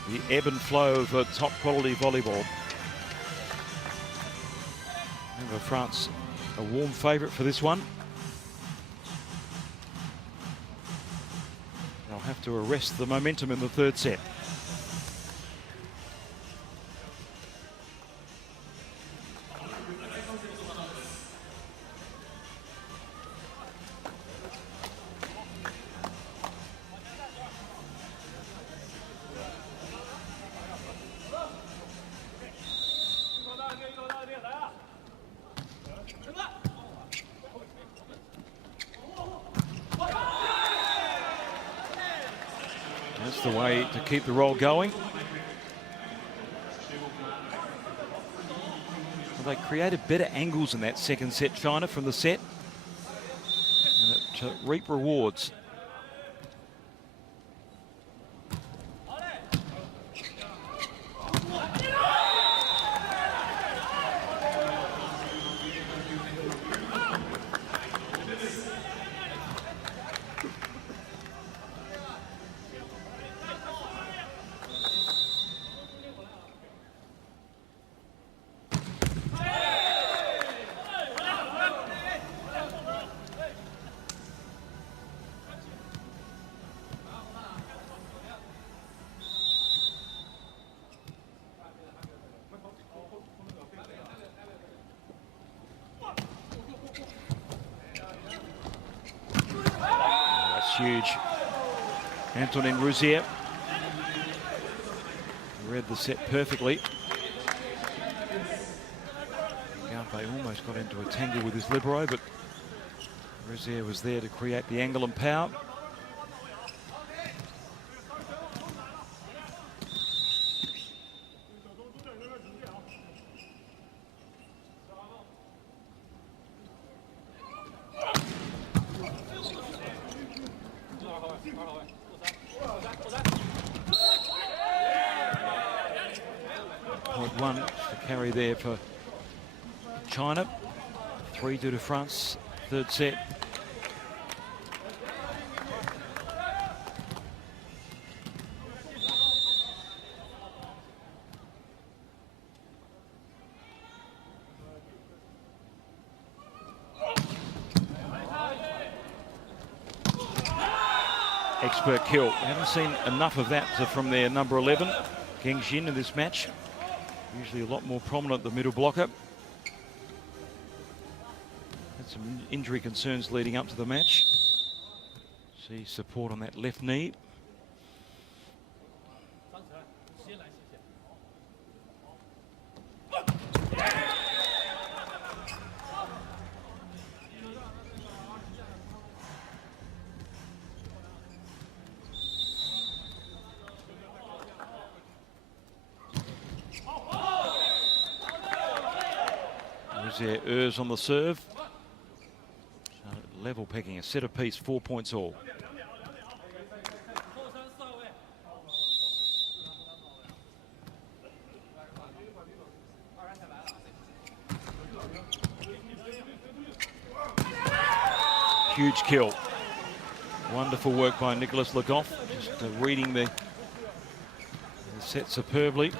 The ebb and flow of top quality volleyball. Remember, France a warm favourite for this one. They'll have to arrest the momentum in the third set. That's the way to keep the roll going. Well, they created better angles in that second set, China, from the set. And it reaped rewards. Huge. Antonin Rouzier read the set perfectly. Garpe almost got into a tangle with his libero, but Rouzier was there to create the angle and power. One to carry there for China. 3-2 to France, third set. Expert kill. I haven't seen enough of that from their number 11, Geng Xin, in this match. Usually a lot more prominent, the middle blocker. Had some injury concerns leading up to the match. See support on that left knee. Errs on the serve. Level pegging, a set apiece, 4 points all. Huge kill. Wonderful work by Nicolas Le Goff, just reading the set superbly.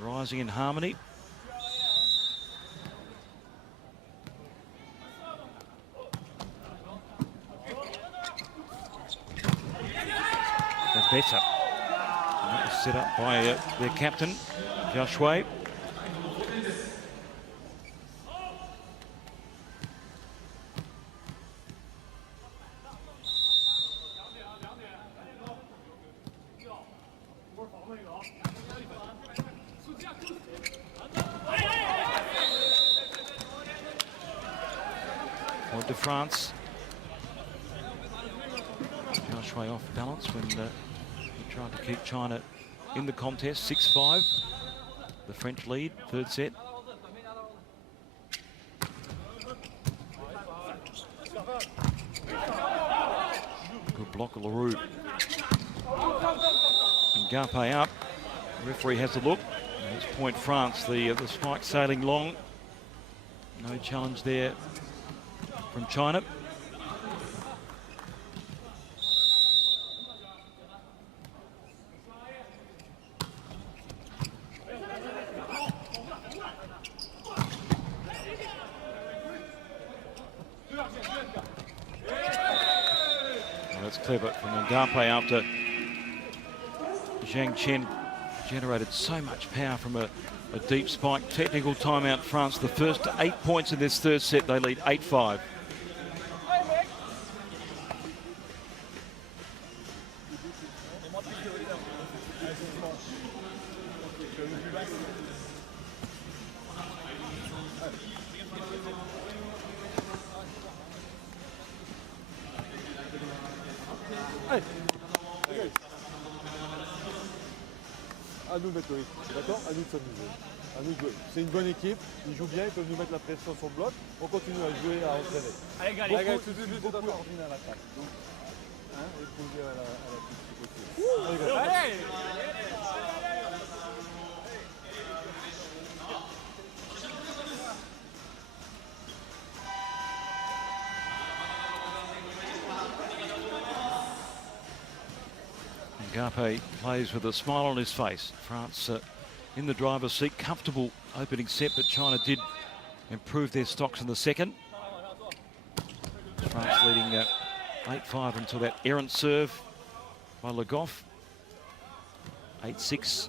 Rising in harmony. Better. And that was set up by their captain, Zhao Shui. Point to France. Zhao Shui off balance when he tried to keep China in the contest. 6-5. The French lead, third set. Good block of LaRue. And Garpe up. The referee has a look. It's point France. The spike sailing long. No challenge there from China. That's clever from Ngape after Zhang Chen generated so much power from a deep spike. Technical timeout, France. The first 8 points in this third set. They lead 8-5. À nous de mettre le rythme, d'accord? À nous de s'amuser. À nous de jouer. C'est une bonne équipe, ils jouent bien, ils peuvent nous mettre la pression sur le bloc. On continue à jouer, à entraîner. Allez, gars, beaucoup ordinaire à l'attaque. Donc, hein, exposer à la petite côté. Allez, Garpe plays with a smile on his face. France in the driver's seat, comfortable opening set, but China did improve their stocks in the second. France leading 8-5 until that errant serve by Le Goff. 8-6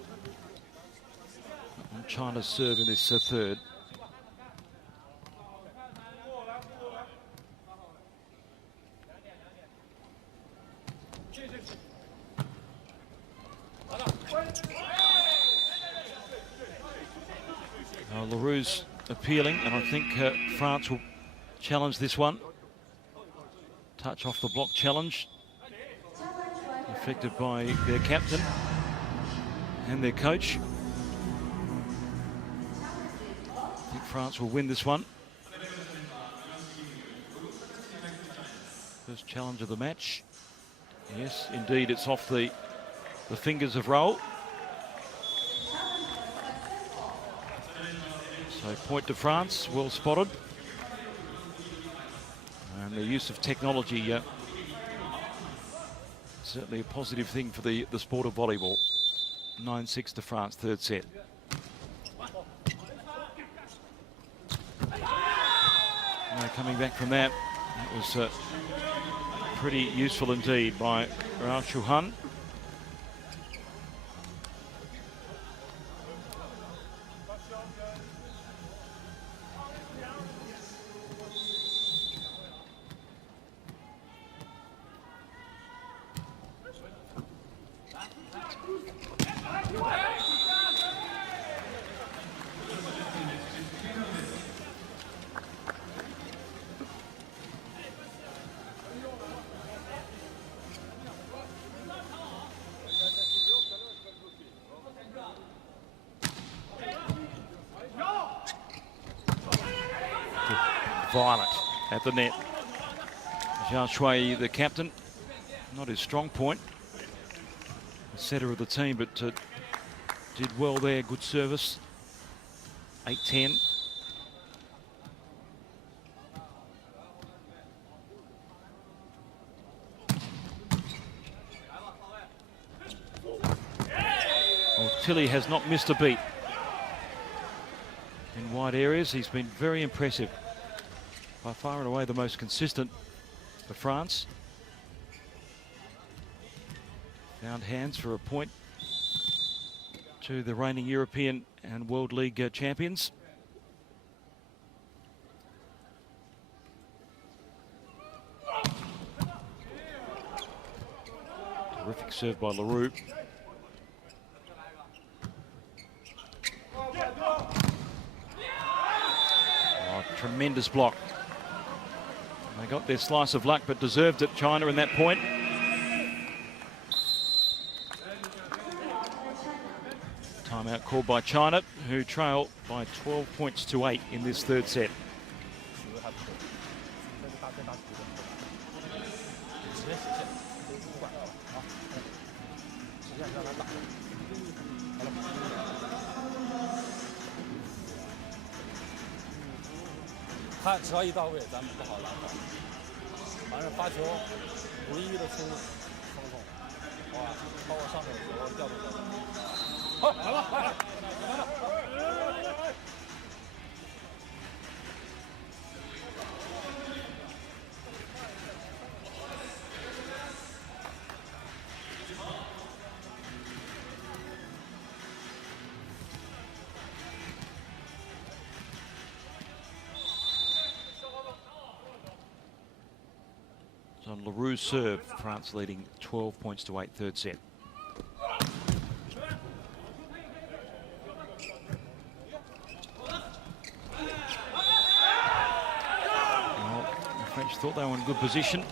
on China's serve in this third. LaRue's appealing, and I think France will challenge this one. Touch off the block challenge. Affected by their captain and their coach. I think France will win this one. First challenge of the match. Yes, indeed, it's off the fingers of Raoul. So point to France, well spotted. And the use of technology, certainly a positive thing for the sport of volleyball. 9-6 to France, third set. Now coming back from that, that was pretty useful indeed by Rao Chuhan. Violent at the net. Zhao Shui, the captain, not his strong point. The setter of the team, but did well there. Good service. 8-10. Well, Tilly has not missed a beat in wide areas. He's been very impressive. By far and away the most consistent for France. Found hands for a point to the reigning European and World League champions. Terrific serve by LaRue. Oh, tremendous block They got their slice of luck, but deserved it, China, in that point. Timeout called by China, who trail by 12 points to 8 in this third set.他只要一到位，咱们不好拦好。反正发球唯一的冲锋，哇，包括上手的时候调动调动。好，来吧，来，来吧。On Leroux's serve, France leading 12 points to 8, third set. Well, the French thought they were in good position.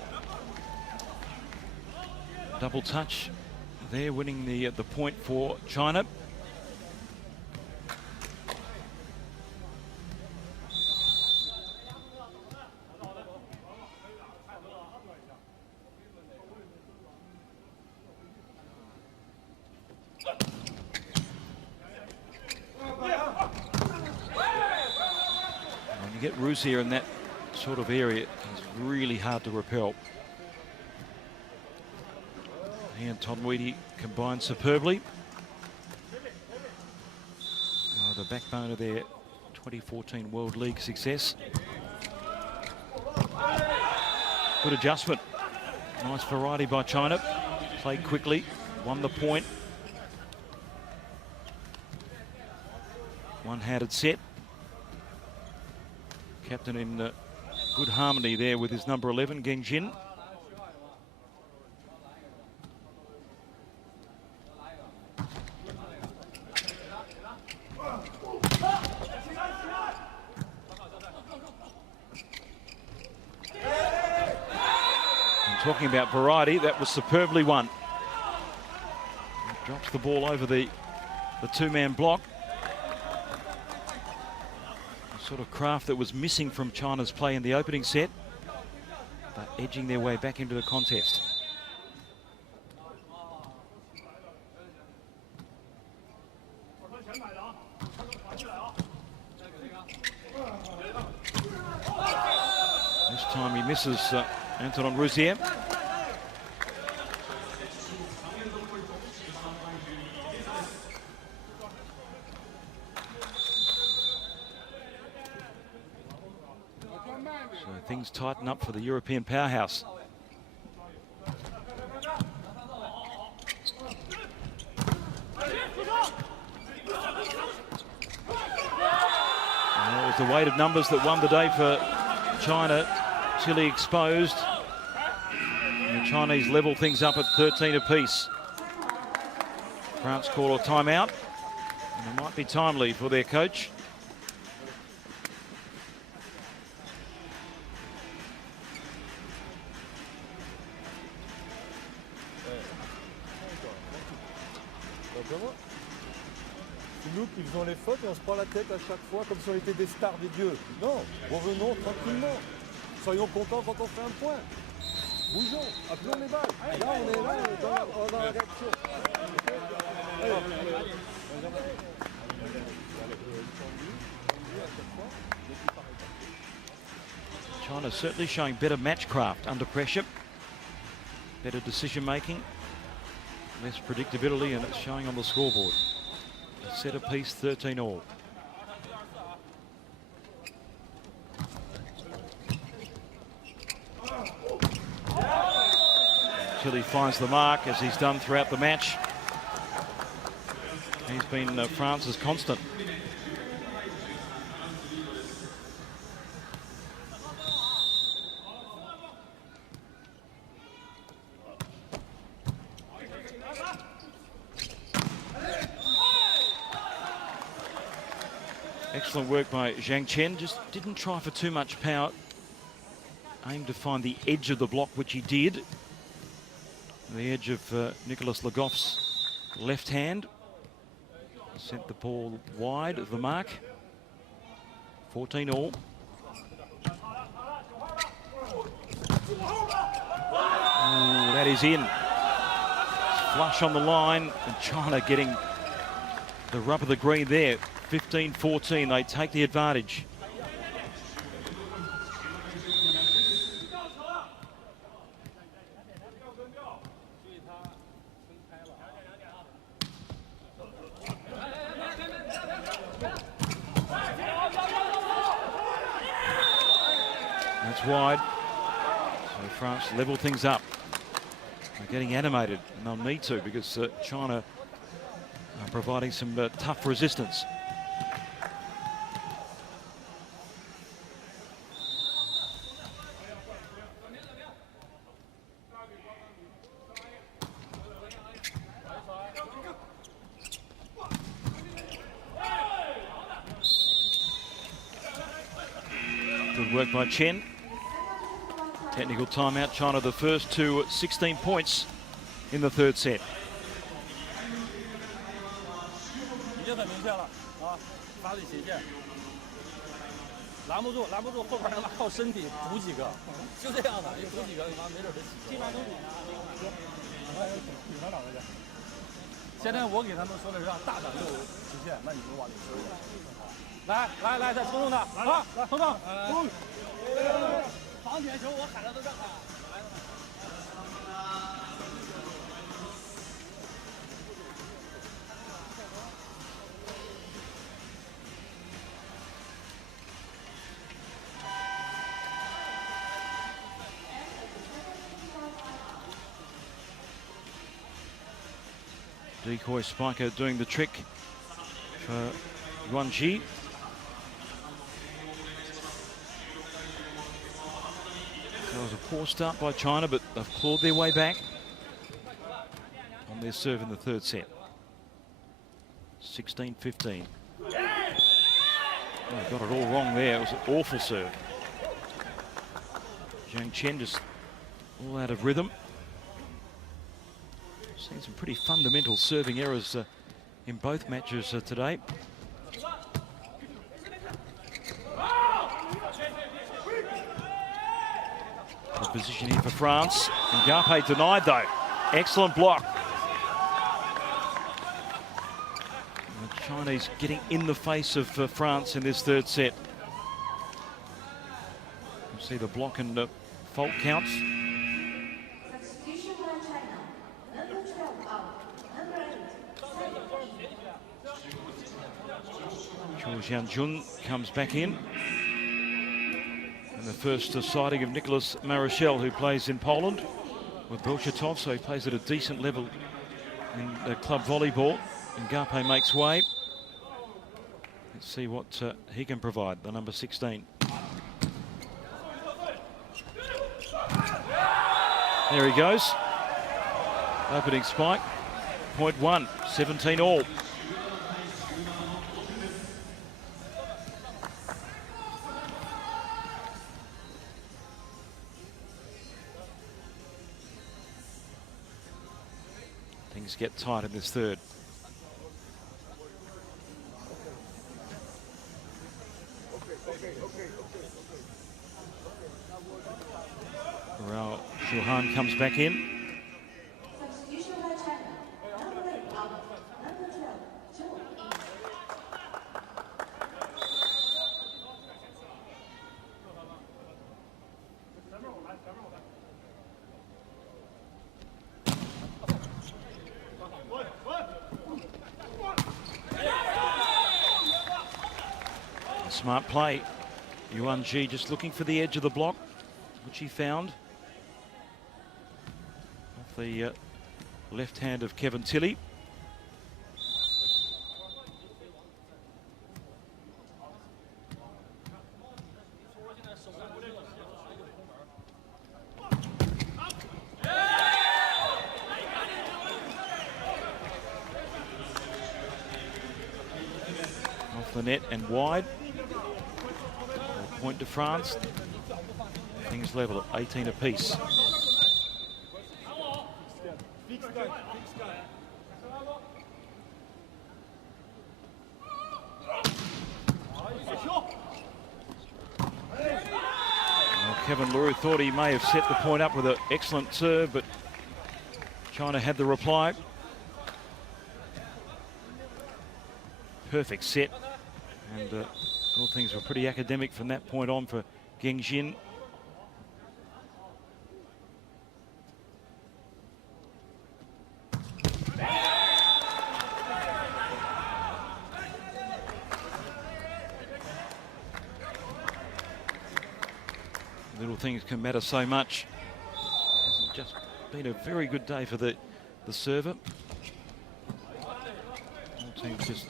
Double touch there, winning the point for China. Get Roos here in that sort of area, it's really hard to repel. He and Tonweedy combined superbly. Oh, the backbone of their 2014 World League success. Good adjustment. Nice variety by China. Played quickly, won the point. One-handed set. Captain in good harmony there with his number 11, Geng Jin. And talking about variety, that was superbly won. Drops the ball over the two-man block. Sort of craft that was missing from China's play in the opening set, but edging their way back into the contest. This time he misses Antonin Rousier. Things tighten up for the European powerhouse. And it was the weight of numbers that won the day for China. Chile exposed. And the Chinese level things up at 13 apiece. France call a timeout. And it might be timely for their coach. C'est nous qui faisons les fautes et on se prend la tête à chaque fois comme si on était des stars des dieux. Non, revenons tranquillement. Soyons contents quand on fait un point. Bougeons, appelons les balles. Là, on est là, dans la réaction. China certainly showing better matchcraft under pressure. Better decision making. Less predictability, and it's showing on the scoreboard. A set apiece, 13 all. Chile finds the mark, as he's done throughout the match. He's been France's constant. Excellent work by Zhang Chen. Just didn't try for too much power. aimed to find the edge of the block, which he did. The edge of Nicolas Legoff's left hand. Sent the ball wide of the mark. 14 all. Ooh, that is in. Flush on the line, and China getting the rub of the green there. 15-14, they take the advantage. That's wide. So France level things up. They're getting animated, and they'll need to, because China are providing some tough resistance. Good work by Chen. Technical timeout. China the first to 16 points in the third set. 已经很明显了啊，发力斜线，拦不住，拦不住，后边他妈靠身体补几个，就这样的，你补几个，你妈没准就起球。现在我给他们说的是让大胆右直线，那你们往里收。来来来，再冲动他，好，来冲动，防点球，我喊的都这样喊。 Decoy spiker doing the trick for Yuan Ji. That was a poor start by China, but they've clawed their way back on their serve in the third set. 16-15. Oh, got it all wrong there. It was an awful serve. Zhang Chen just all out of rhythm. Seen some pretty fundamental serving errors in both matches today. The position here for France. And Garpe denied though. Excellent block. And the Chinese getting in the face of France in this third set. You see the block and fault counts. Jianjun comes back in. And the first sighting of Nicolas Marichal, who plays in Poland with Bełchatów, so he plays at a decent level in club volleyball. And Garpe makes way. Let's see what he can provide, the number 16. There he goes. Opening spike. Point 1, 17 all. Things get tight in this third. Rao Shuhan comes back in. Smart play. Yuan Ji just looking for the edge of the block, which he found. Off the left hand of Kevin Tilley. Off the net and wide. Point to France. Things level at 18 apiece. Kevin Leroux thought he may have set the point up with an excellent serve, but China had the reply. Perfect set, and all things were pretty academic from that point on for Geng Jin. Little things can matter so much. Hasn't just been a very good day for the server. All teams just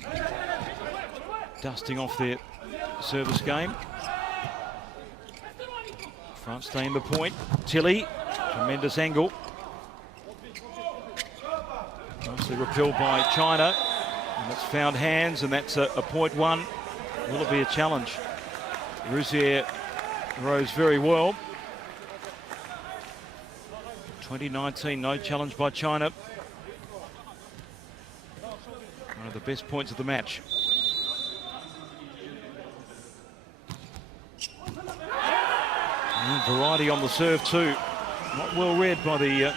dusting off their service game. France staying the point. Tilly, tremendous angle. Nicely repelled by China. And it's found hands, and that's a point one. Will it be a challenge? Rouzier rose very well. 2019, no challenge by China. One of the best points of the match. And variety on the serve too. Not well read by the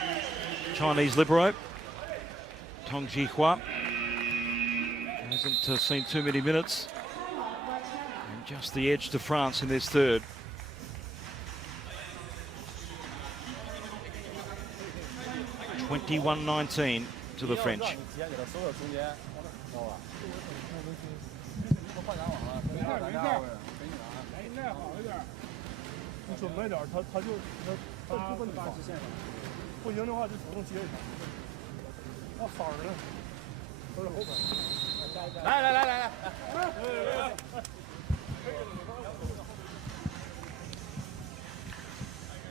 Chinese libero. Tong Jihua hasn't seen too many minutes. And just the edge to France in this third. (21-19) to the French.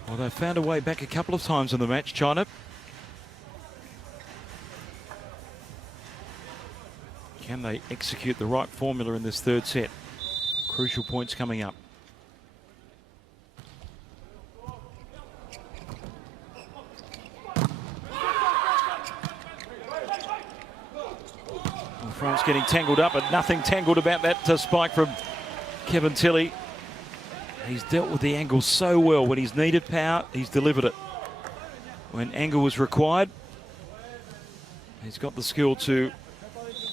Well, they found a way back a couple of times in the match, China. Can they execute the right formula in this third set? Crucial points coming up. Well, France getting tangled up, but nothing tangled about that spike from Kevin Tilly. He's dealt with the angle so well. When he's needed power, he's delivered it. When angle was required, he's got the skill to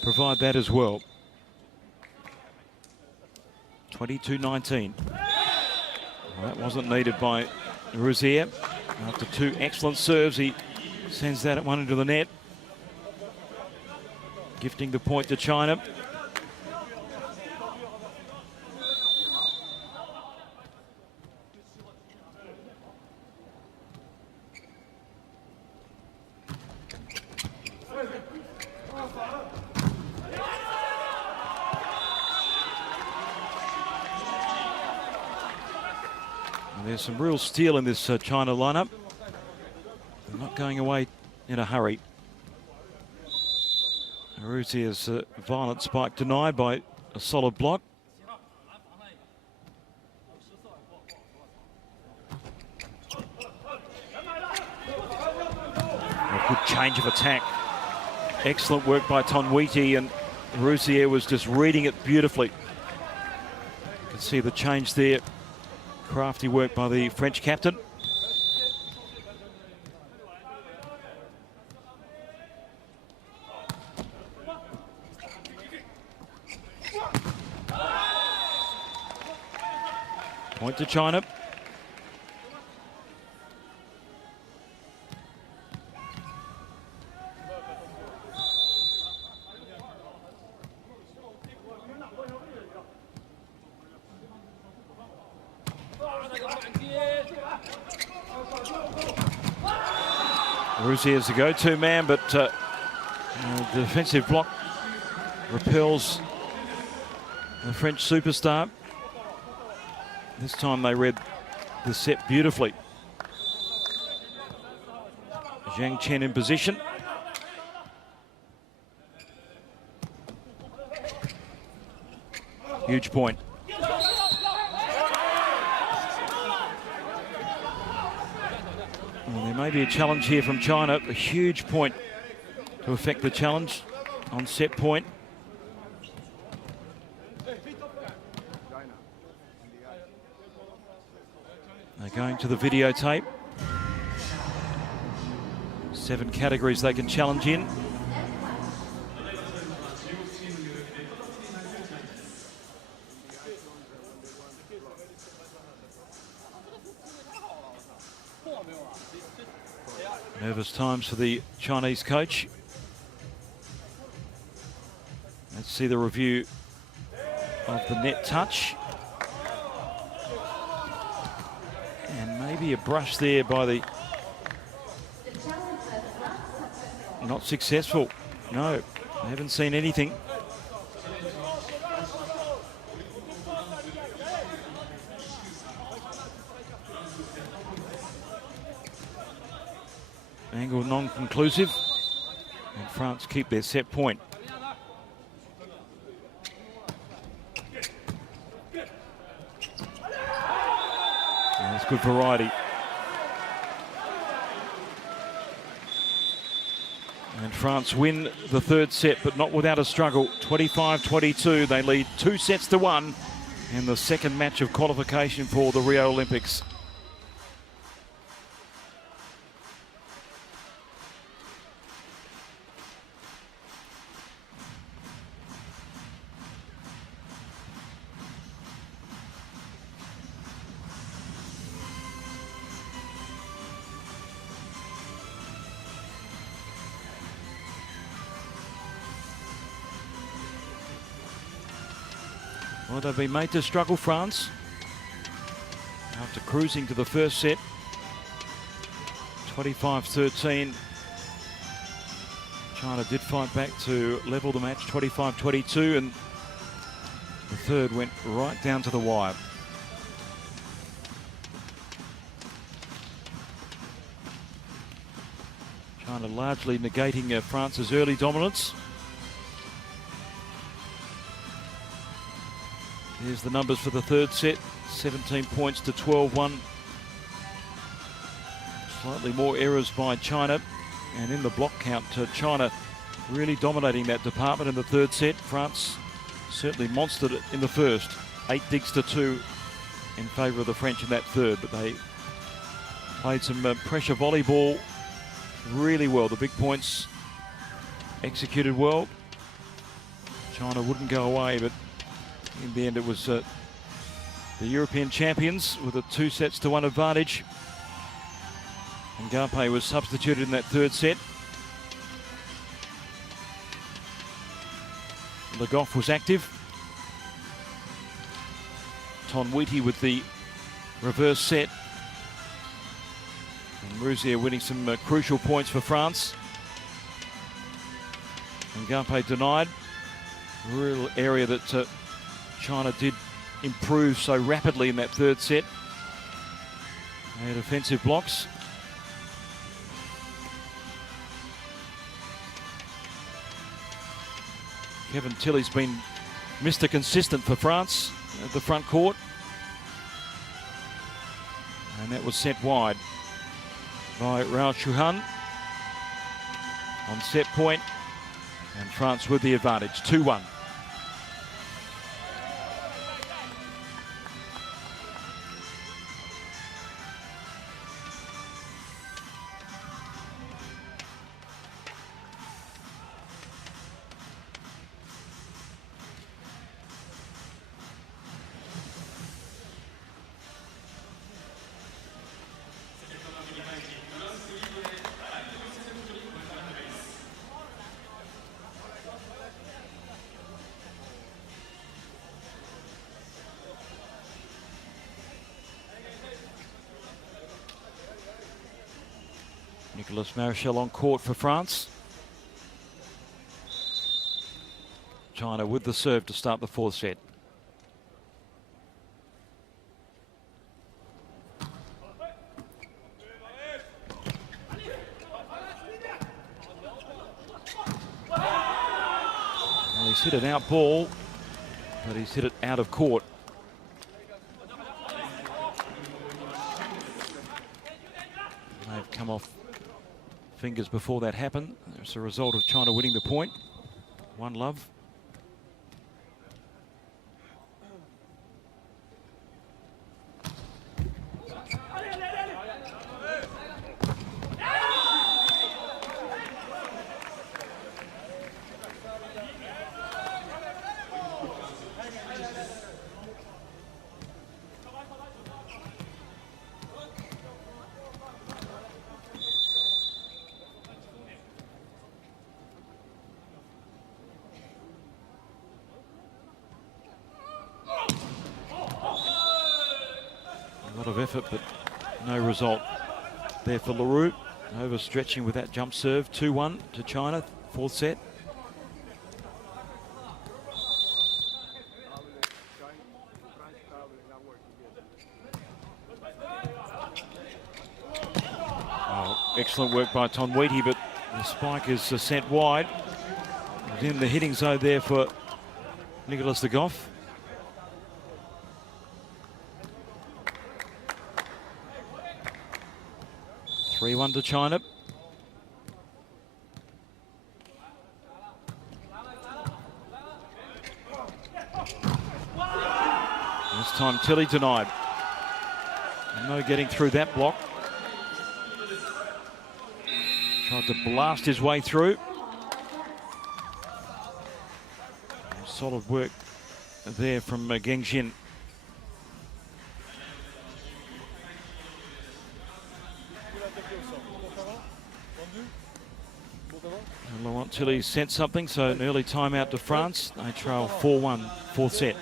provide that as well. 22-19. Well, that wasn't needed by Rouzier. After two excellent serves, he sends that one into the net. Gifting the point to China. There's some real steel in this China lineup. They're not going away in a hurry. Rouzier's violent spike denied by a solid block. A good change of attack. Excellent work by Tonwiti, and Rouzier was just reading it beautifully. You can see the change there. Crafty work by the French captain. Point to China. Rouzier is the go-to man, but the defensive block repels the French superstar. This time they read the set beautifully. Zhang Chen in position. Huge point. Well, there may be a challenge here from China. A huge point to affect the challenge on set point. They're going to the videotape. 7 categories they can challenge in. Nervous times for the Chinese coach. Let's see the review of the net touch. And maybe a brush there by the... Not successful. No, I haven't seen anything. Angle non-conclusive, and France keep their set point. And that's good variety. And France win the third set, but not without a struggle. 25-22, they lead 2-1 in the second match of qualification for the Rio Olympics. Well, they've been made to struggle, France, after cruising to the first set. 25-13. China did fight back to level the match, 25-22, and the third went right down to the wire. China largely negating France's early dominance. Here's the numbers for the third set, 17 points to 12-1. Slightly more errors by China, and in the block count, China really dominating that department in the third set. France certainly monstered it in the first, 8 digs to 2 in favour of the French in that third, but they played some pressure volleyball really well. The big points executed well. China wouldn't go away, but in the end, it was the European champions with a 2-1 advantage. And Garpe was substituted in that third set. Le Goff was active. Ton Wheaty with the reverse set. And Rouzier winning some crucial points for France. And Garpe denied. Real area that China did improve so rapidly in that third set. They had offensive blocks. Kevin Tilley's been Mr. Consistent for France at the front court. And that was sent wide by Rao Chuhan on set point. And France with the advantage, 2-1. Nicolas Marichal on court for France. China with the serve to start the fourth set. Well, he's hit an out ball, but he's hit it out of court. They've come off fingers before that happened. It's a result of China winning the point. 1-love. A lot of effort, but no result there for Leroux. Overstretching with that jump serve. 2-1 to China, fourth set. Oh, excellent work by Tonwiti, but the spike is sent wide. It was in the hitting zone there for Nicholas Legoff. 3-1 to China. This time Tilly denied. No getting through that block. Tried to blast his way through. Solid work there from Geng Jin. Laurent Tilly sent something, so an early timeout to France. They trail 4-1, fourth set.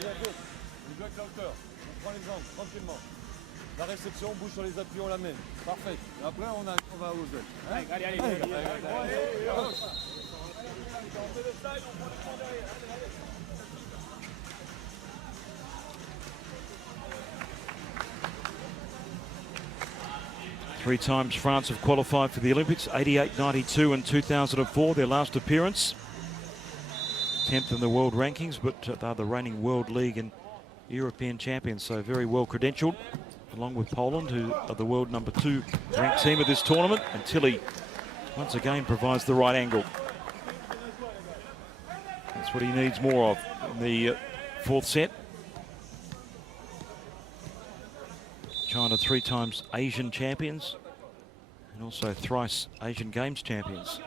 La réception, bouge sur les appuis, on la met. Parfait. Après, on va aux ailes. Allez, allez, allez. Three times France have qualified for the Olympics, 88, 92 and 2004, their last appearance. 10th in the world rankings, but they're the reigning World League and European champions, so very well credentialed, along with Poland, who are the world number 2 ranked team of this tournament. And Tilly, once again, provides the right angle. That's what he needs more of in the fourth set. China 3 times Asian champions and also thrice Asian Games champions.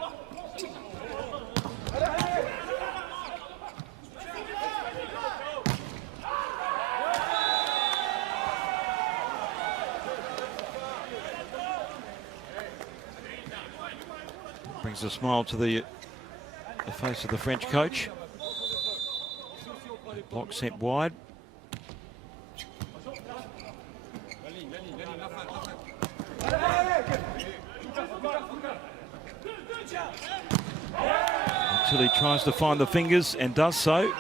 Brings a smile to the face of the French coach. Block sent wide. Until he tries to find the fingers and does so.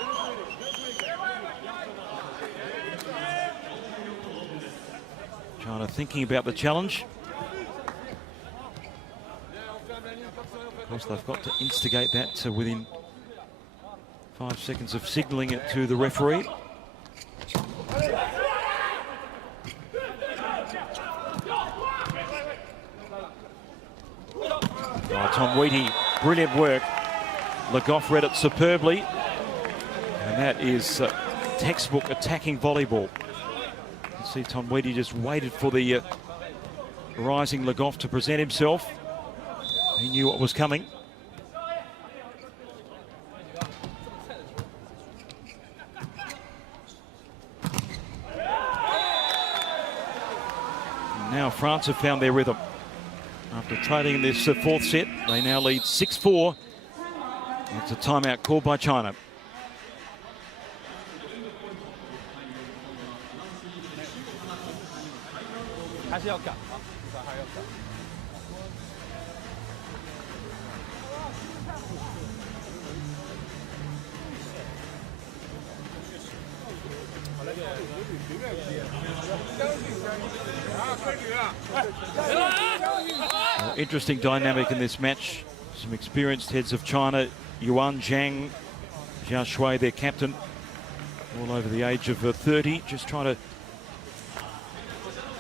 China thinking about the challenge. Of course, they've got to instigate that to within 5 seconds of signalling it to the referee. Tonwiti, brilliant work. Legoff read it superbly. And that is textbook attacking volleyball. You can see Tonwiti just waited for the rising Legoff to present himself. He knew what was coming. Now France have found their rhythm. After trailing in this fourth set, they now lead 6-4. It's a timeout called by China. Interesting dynamic in this match. Some experienced heads of China, Yuan, Zhang, Jia Shui, their captain, all over the age of 30, just trying to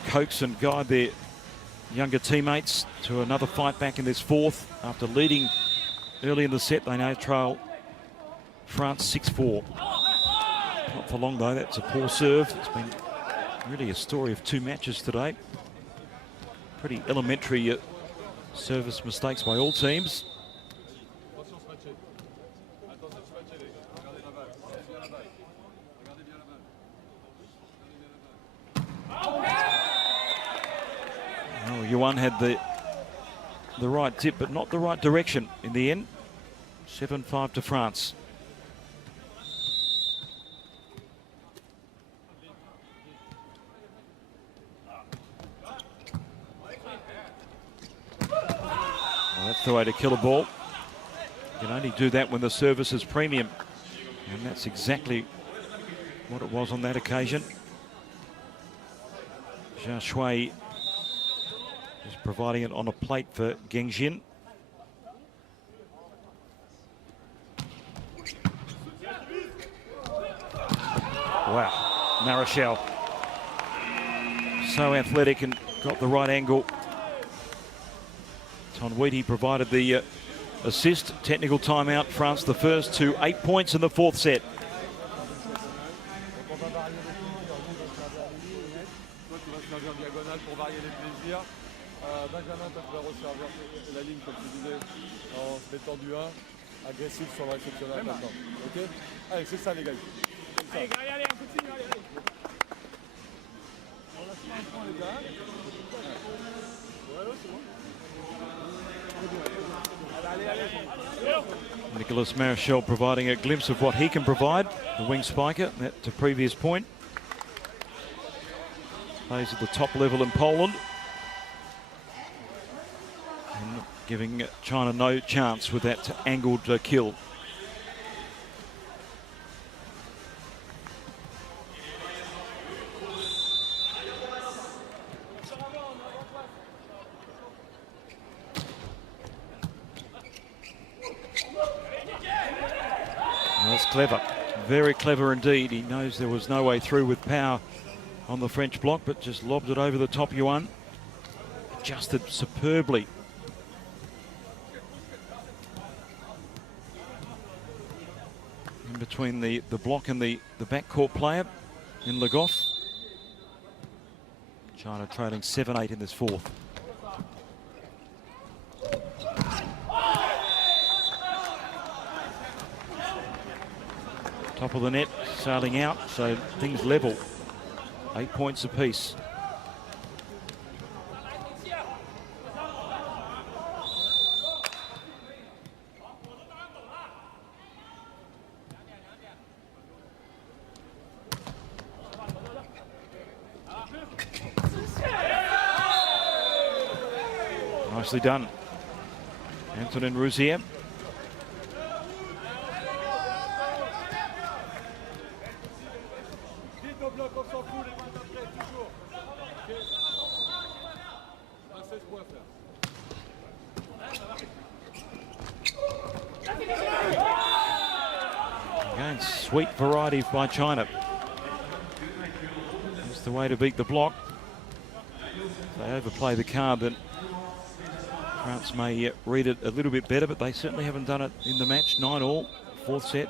coax and guide their younger teammates to another fight back in this fourth. After leading early in the set, they now trail France 6-4. Not for long though, that's a poor serve. It's been really a story of two matches today. Pretty elementary service mistakes by all teams. Oh, Yuan had the right tip, but not the right direction in the end. 7-5 to France. Well, that's the way to kill a ball. You can only do that when the service is premium. And that's exactly what it was on that occasion. Zhao Shui is providing it on a plate for Geng Jin. Wow, Marichal. So athletic and got the right angle. Tonwiti provided the assist. Technical timeout. France the first to 8 points in the fourth set. Benjamin peut resservir la ligne comme tu disais en se mettant du 1 agressif sur le réceptionnel maintenant. Ok? Allez, c'est ça les gars. Allez, allez, on continue, allez, allez. On lâche pas un point les gars. Ouais, c'est bon. Allez, allez. Nicolas Marichal providing a glimpse of what he can provide. The wing spiker, that to previous point. Plays at the top level in Poland. And giving China no chance with that angled kill. That's clever, very clever indeed. He knows there was no way through with power on the French block, but just lobbed it over the top Yuan. Adjusted superbly. In between the block and the backcourt player in Le Goff. China trailing 7-8 in this fourth. Top of the net, sailing out, so things level. 8 points apiece. Nicely done. Antonin Rouzier. Again, sweet variety by China. That's the way to beat the block. If they overplay the card, then France may read it a little bit better, but they certainly haven't done it in the match. 9-all, fourth set.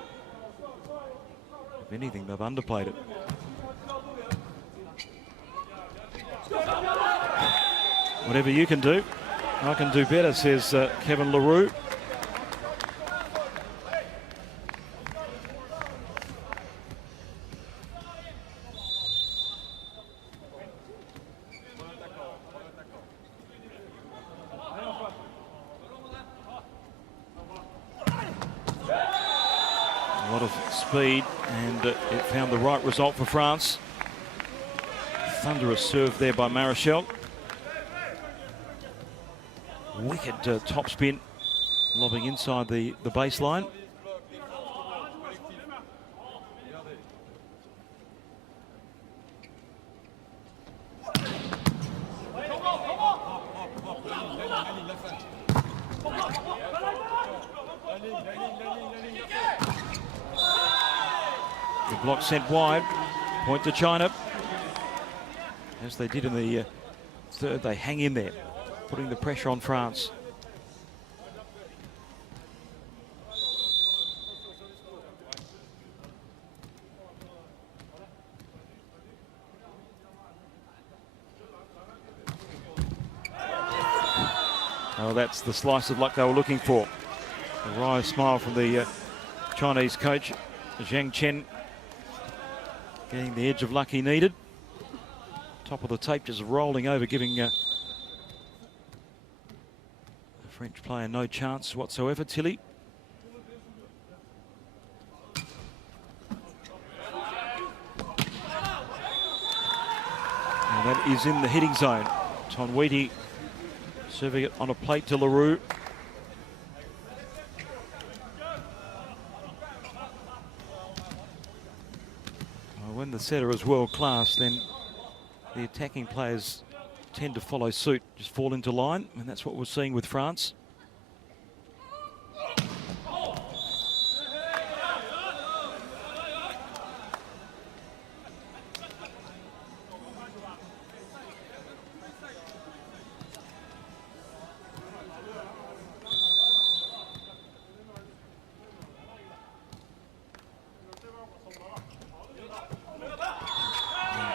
If anything, they've underplayed it. Whatever you can do, I can do better, says Kevin LaRue. A lot of speed, and it found the right result for France. Thunderous serve there by Marichal. Wicked topspin, lobbing inside the baseline. The block sent wide, point to China. As they did in the third, they hang in there. putting the pressure on France. Oh, that's the slice of luck they were looking for. A wry smile from the Chinese coach, Zhang Chen, getting the edge of luck he needed. Top of the tape just rolling over, giving the French player no chance whatsoever. Tilly. And that is in the hitting zone. Tonwiti serving it on a plate to Leroux. Well, when the setter is world class, then the attacking players tend to follow suit, just fall into line, and that's what we're seeing with France.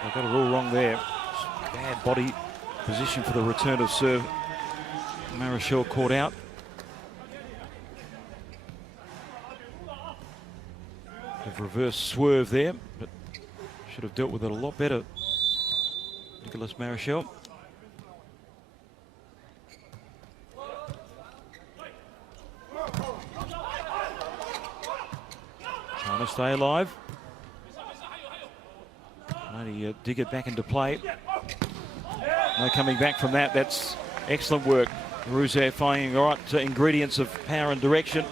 They got it all wrong there. Bad body position for the return of serve. Marichal caught out. A reverse swerve there, but should have dealt with it a lot better. Nicolas Marichal. Trying to stay alive. Only dig it back into play. No coming back from that. That's excellent work. Rousset finding the right ingredients of power and direction.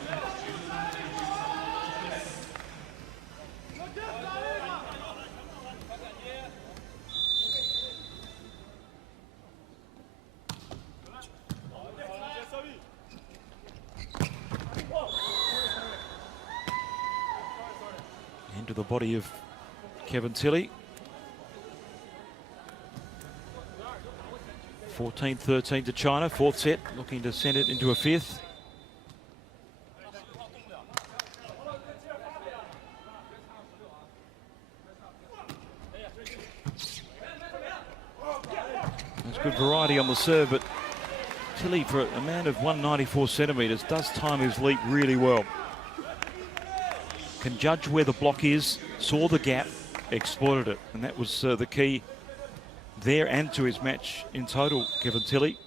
Into the body of Kevin Tilley. 14-13 to China, fourth set, looking to send it into a fifth. There's good variety on the serve, but Tilley, for a man of 194 centimetres, does time his leap really well. Can judge where the block is, saw the gap, exploited it, and that was the key there and to his match in total, Kevin Tilley.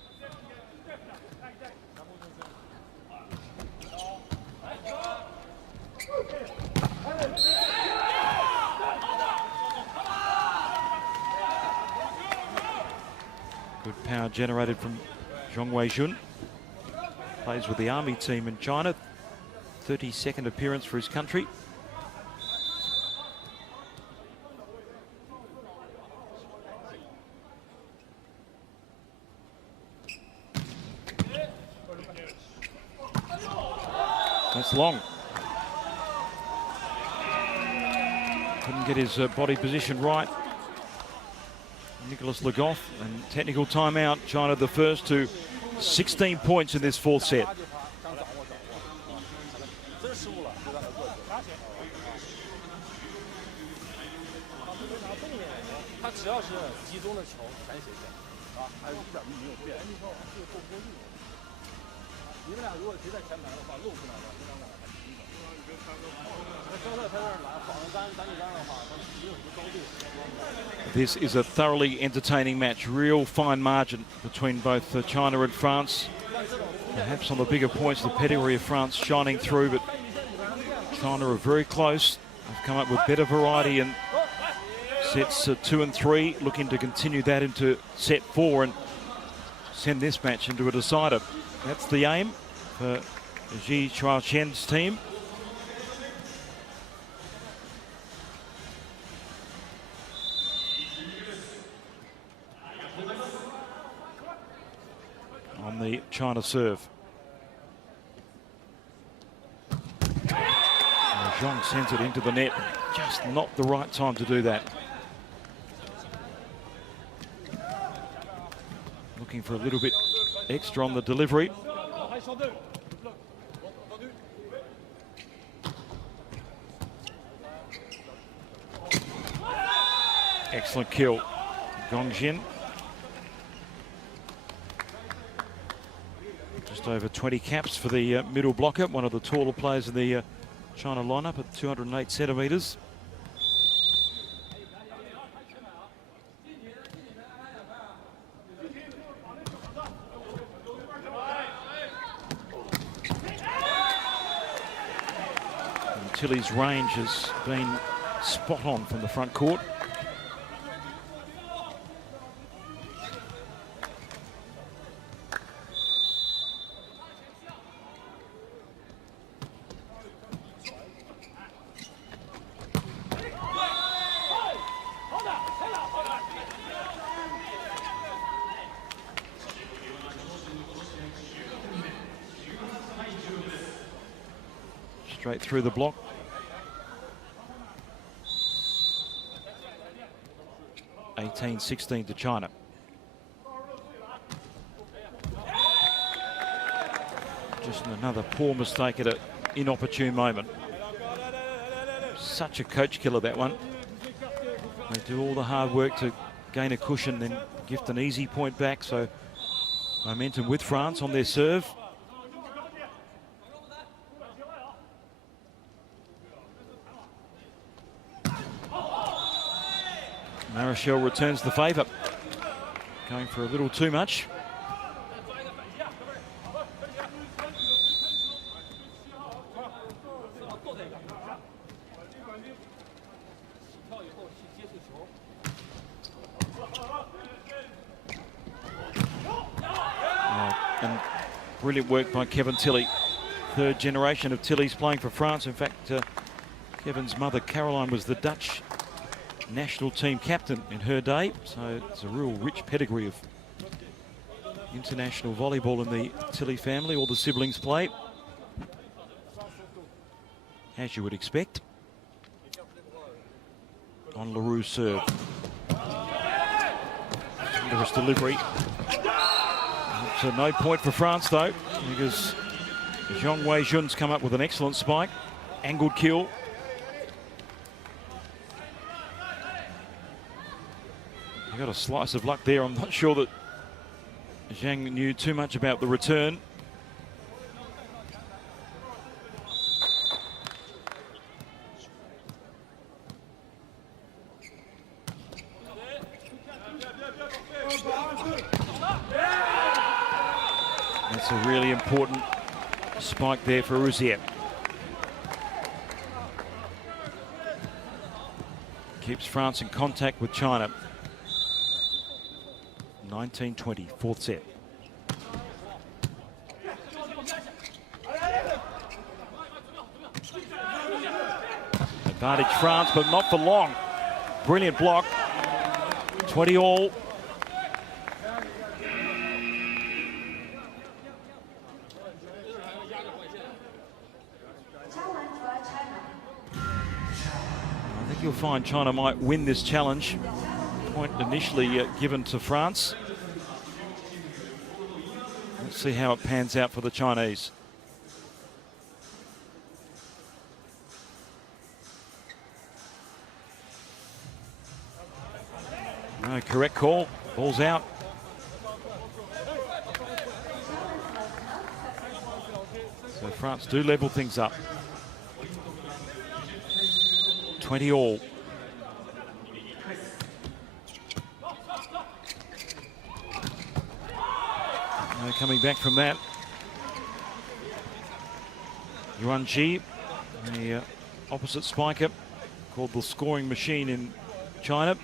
Good power generated from Zhong Weijun. Plays with the army team in China. 32nd appearance for his country. That's long. Couldn't get his body position right. Nicolas Le Goff, and technical timeout. China the first to 16 points in this fourth set. This is a thoroughly entertaining match. Real fine margin between both China and France. Perhaps on the bigger points, the pedigree of France shining through, but China are very close. They've come up with better variety in sets 2 and 3, looking to continue that into set 4 and send this match into a decider. That's the aim for Ji Chuaqian's team. On the China serve. Zhong sends it into the net. Just not the right time to do that. Looking for a little bit extra on the delivery. Excellent kill, Gongjin. Just over 20 caps for the middle blocker, one of the taller players in the China lineup at 208 centimetres. And Tilly's range has been spot on from the front court. Straight through the block. (18-16) to China. Just another poor mistake at an inopportune moment. Such a coach killer, that one. They do all the hard work to gain a cushion, then gift an easy point back. So momentum with France on their serve. Marichal returns the favour. Going for a little too much. And brilliant work by Kevin Tilley. Third generation of Tillys playing for France. In fact, Kevin's mother Caroline was the Dutch national team captain in her day, so it's a real rich pedigree of international volleyball in the Tilley family. All the siblings play, as you would expect. On Leroux's serve. Thunderous delivery. So no point for France though, because Zhang Weijun's come up with an excellent spike. Angled kill. Got a slice of luck there. I'm not sure that Zhang knew too much about the return. That's a really important spike there for Rouzier. Keeps France in contact with China. 19-20, fourth set. Advantage France, but not for long. Brilliant block. 20 all. I think you'll find China might win this challenge. Point initially given to France. Let's see how it pans out for the Chinese. No, correct call. Ball's out. So France do level things up. 20 all. No coming back from that. Yuan Ji, the opposite spiker, called the scoring machine in China.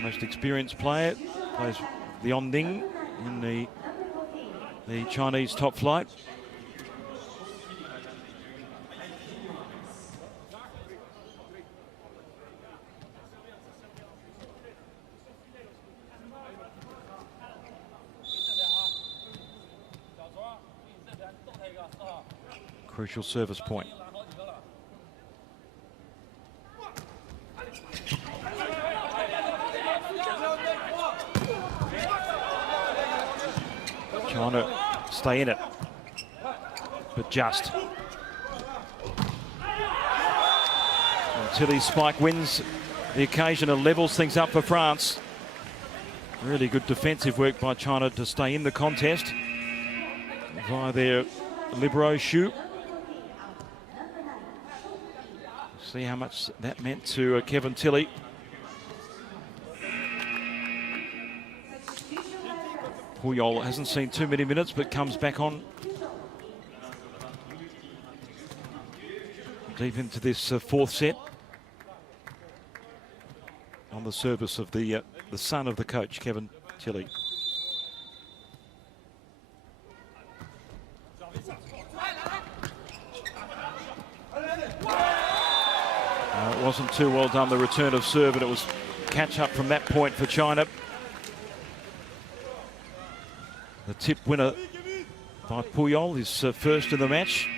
Most experienced player, plays Lian Ning in the Chinese top flight. Crucial service point. Trying to stay in it, but just. Tilly's spike wins the occasion and levels things up for France. Really good defensive work by China to stay in the contest via their libero Xu. See how much that meant to Kevin Tilley. Puyol hasn't seen too many minutes but comes back on deep into this fourth set on the service of the son of the coach, Kevin Tilley. It wasn't too well done, the return of serve, and it was catch up from that point for China. The tip winner by Puyol is first in the match.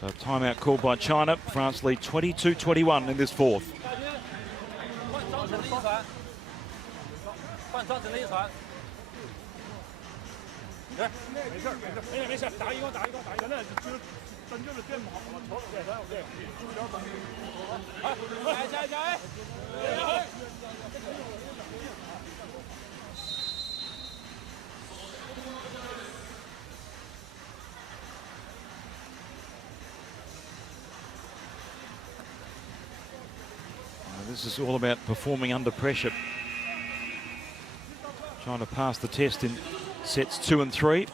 So timeout called by China. France lead 22-21 in this fourth. This is all about performing under pressure. Trying to pass the test in sets 2 and 3.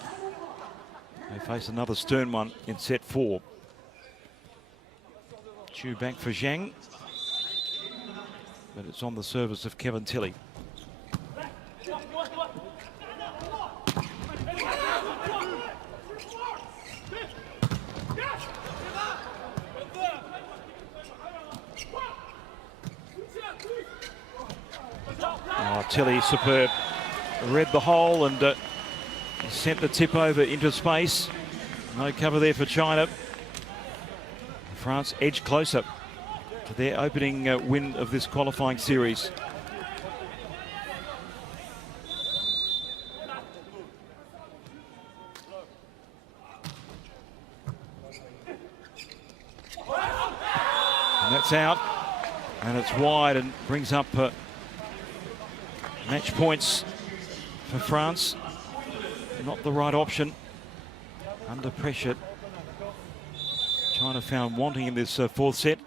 They face another stern one in set 4. Chu back for Zhang, but it's on the service of Kevin Tilley. Oh, Tilley superb. Read the hole and sent the tip over into space. No cover there for China. France edged closer to their opening win of this qualifying series. And that's out, and it's wide and brings up match points for France. Not the right option. Under pressure. China found wanting in this fourth set.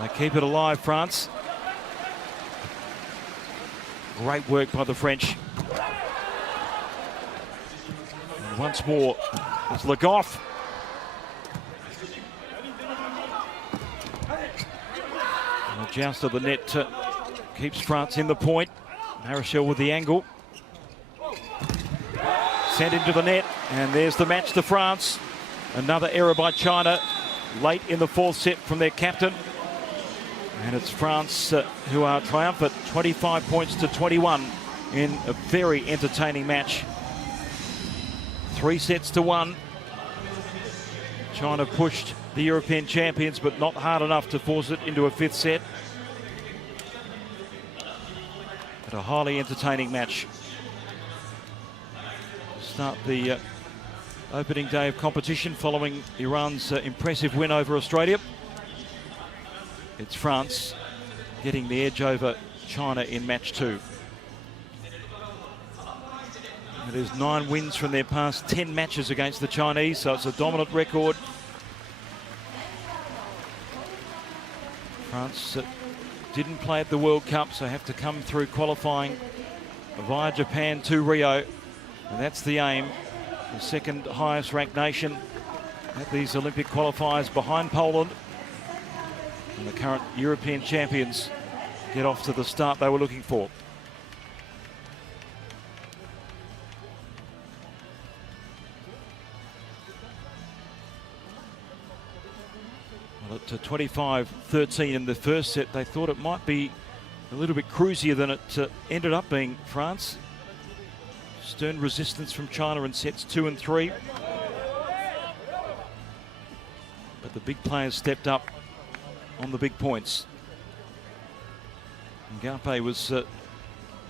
They keep it alive, France. Great work by the French. And once more, it's Le Goff. And a joust of the net keeps France in the point. Marichal with the angle. Sent into the net, and there's the match to France. Another error by China late in the fourth set from their captain. And it's France who are triumphant, 25 points to 21 in a very entertaining match. 3 sets to 1. China pushed the European champions, but not hard enough to force it into a 5th set. But a highly entertaining match. Start the opening day of competition following Iran's impressive win over Australia. It's France getting the edge over China in match 2. It is 9 wins from their past 10 matches against the Chinese, so it's a dominant record. France didn't play at the World Cup, so have to come through qualifying via Japan to Rio. And that's the aim, the second highest ranked nation at these Olympic qualifiers behind Poland. And the current European champions get off to the start they were looking for. Well, at 25-13 in the first set, they thought it might be a little bit cruisier than it ended up being. France Stern resistance from China in sets 2 and 3. But the big players stepped up on the big points. Ngape was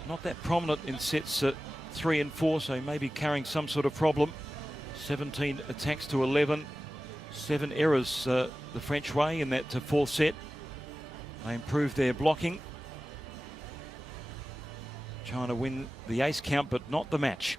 not that prominent in sets 3 and 4, so maybe carrying some sort of problem. 17 attacks to 11. 7 errors the French way in that fourth set. They improved their blocking. China win the ace count, but not the match.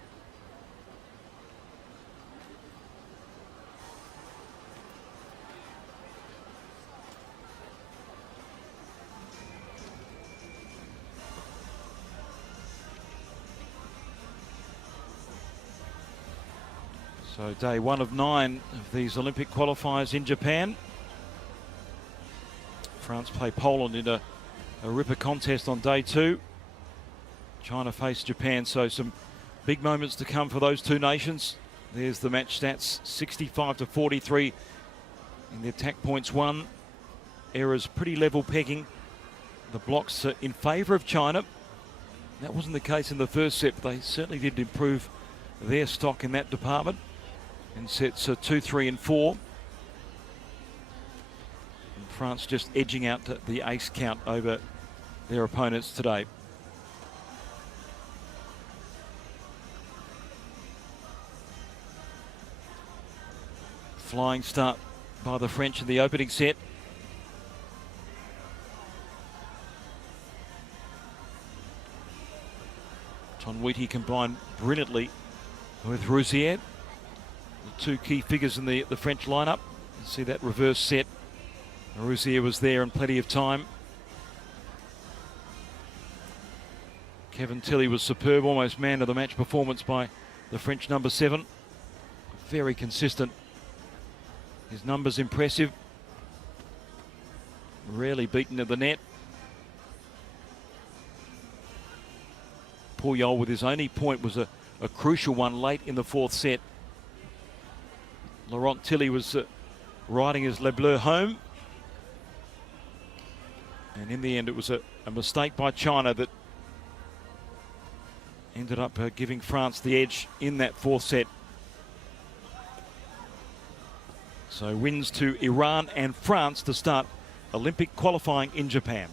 So day 1 of 9 of these Olympic qualifiers in Japan. France play Poland in a ripper contest on day 2. China face Japan, so some big moments to come for those two nations. There's the match stats, 65-43 in the attack points won. Errors pretty level pegging. The blocks in favour of China. That wasn't the case in the first set, but they certainly did improve their stock in that department. In sets 2, 3 and 4. And France just edging out the ace count over their opponents today. Flying start by the French in the opening set. Tonwiti combined brilliantly with Rousier. The two key figures in the French lineup. You see that reverse set. Rousier was there in plenty of time. Kevin Tilley was superb, almost man of the match performance by the French number 7. Very consistent. His numbers impressive. Rarely beaten at the net. Puyol with his only point was a crucial one late in the fourth set. Laurent Tilly was riding his Le Bleu home. And in the end, it was a mistake by China that ended up giving France the edge in that fourth set. So wins to Iran and France to start Olympic qualifying in Japan.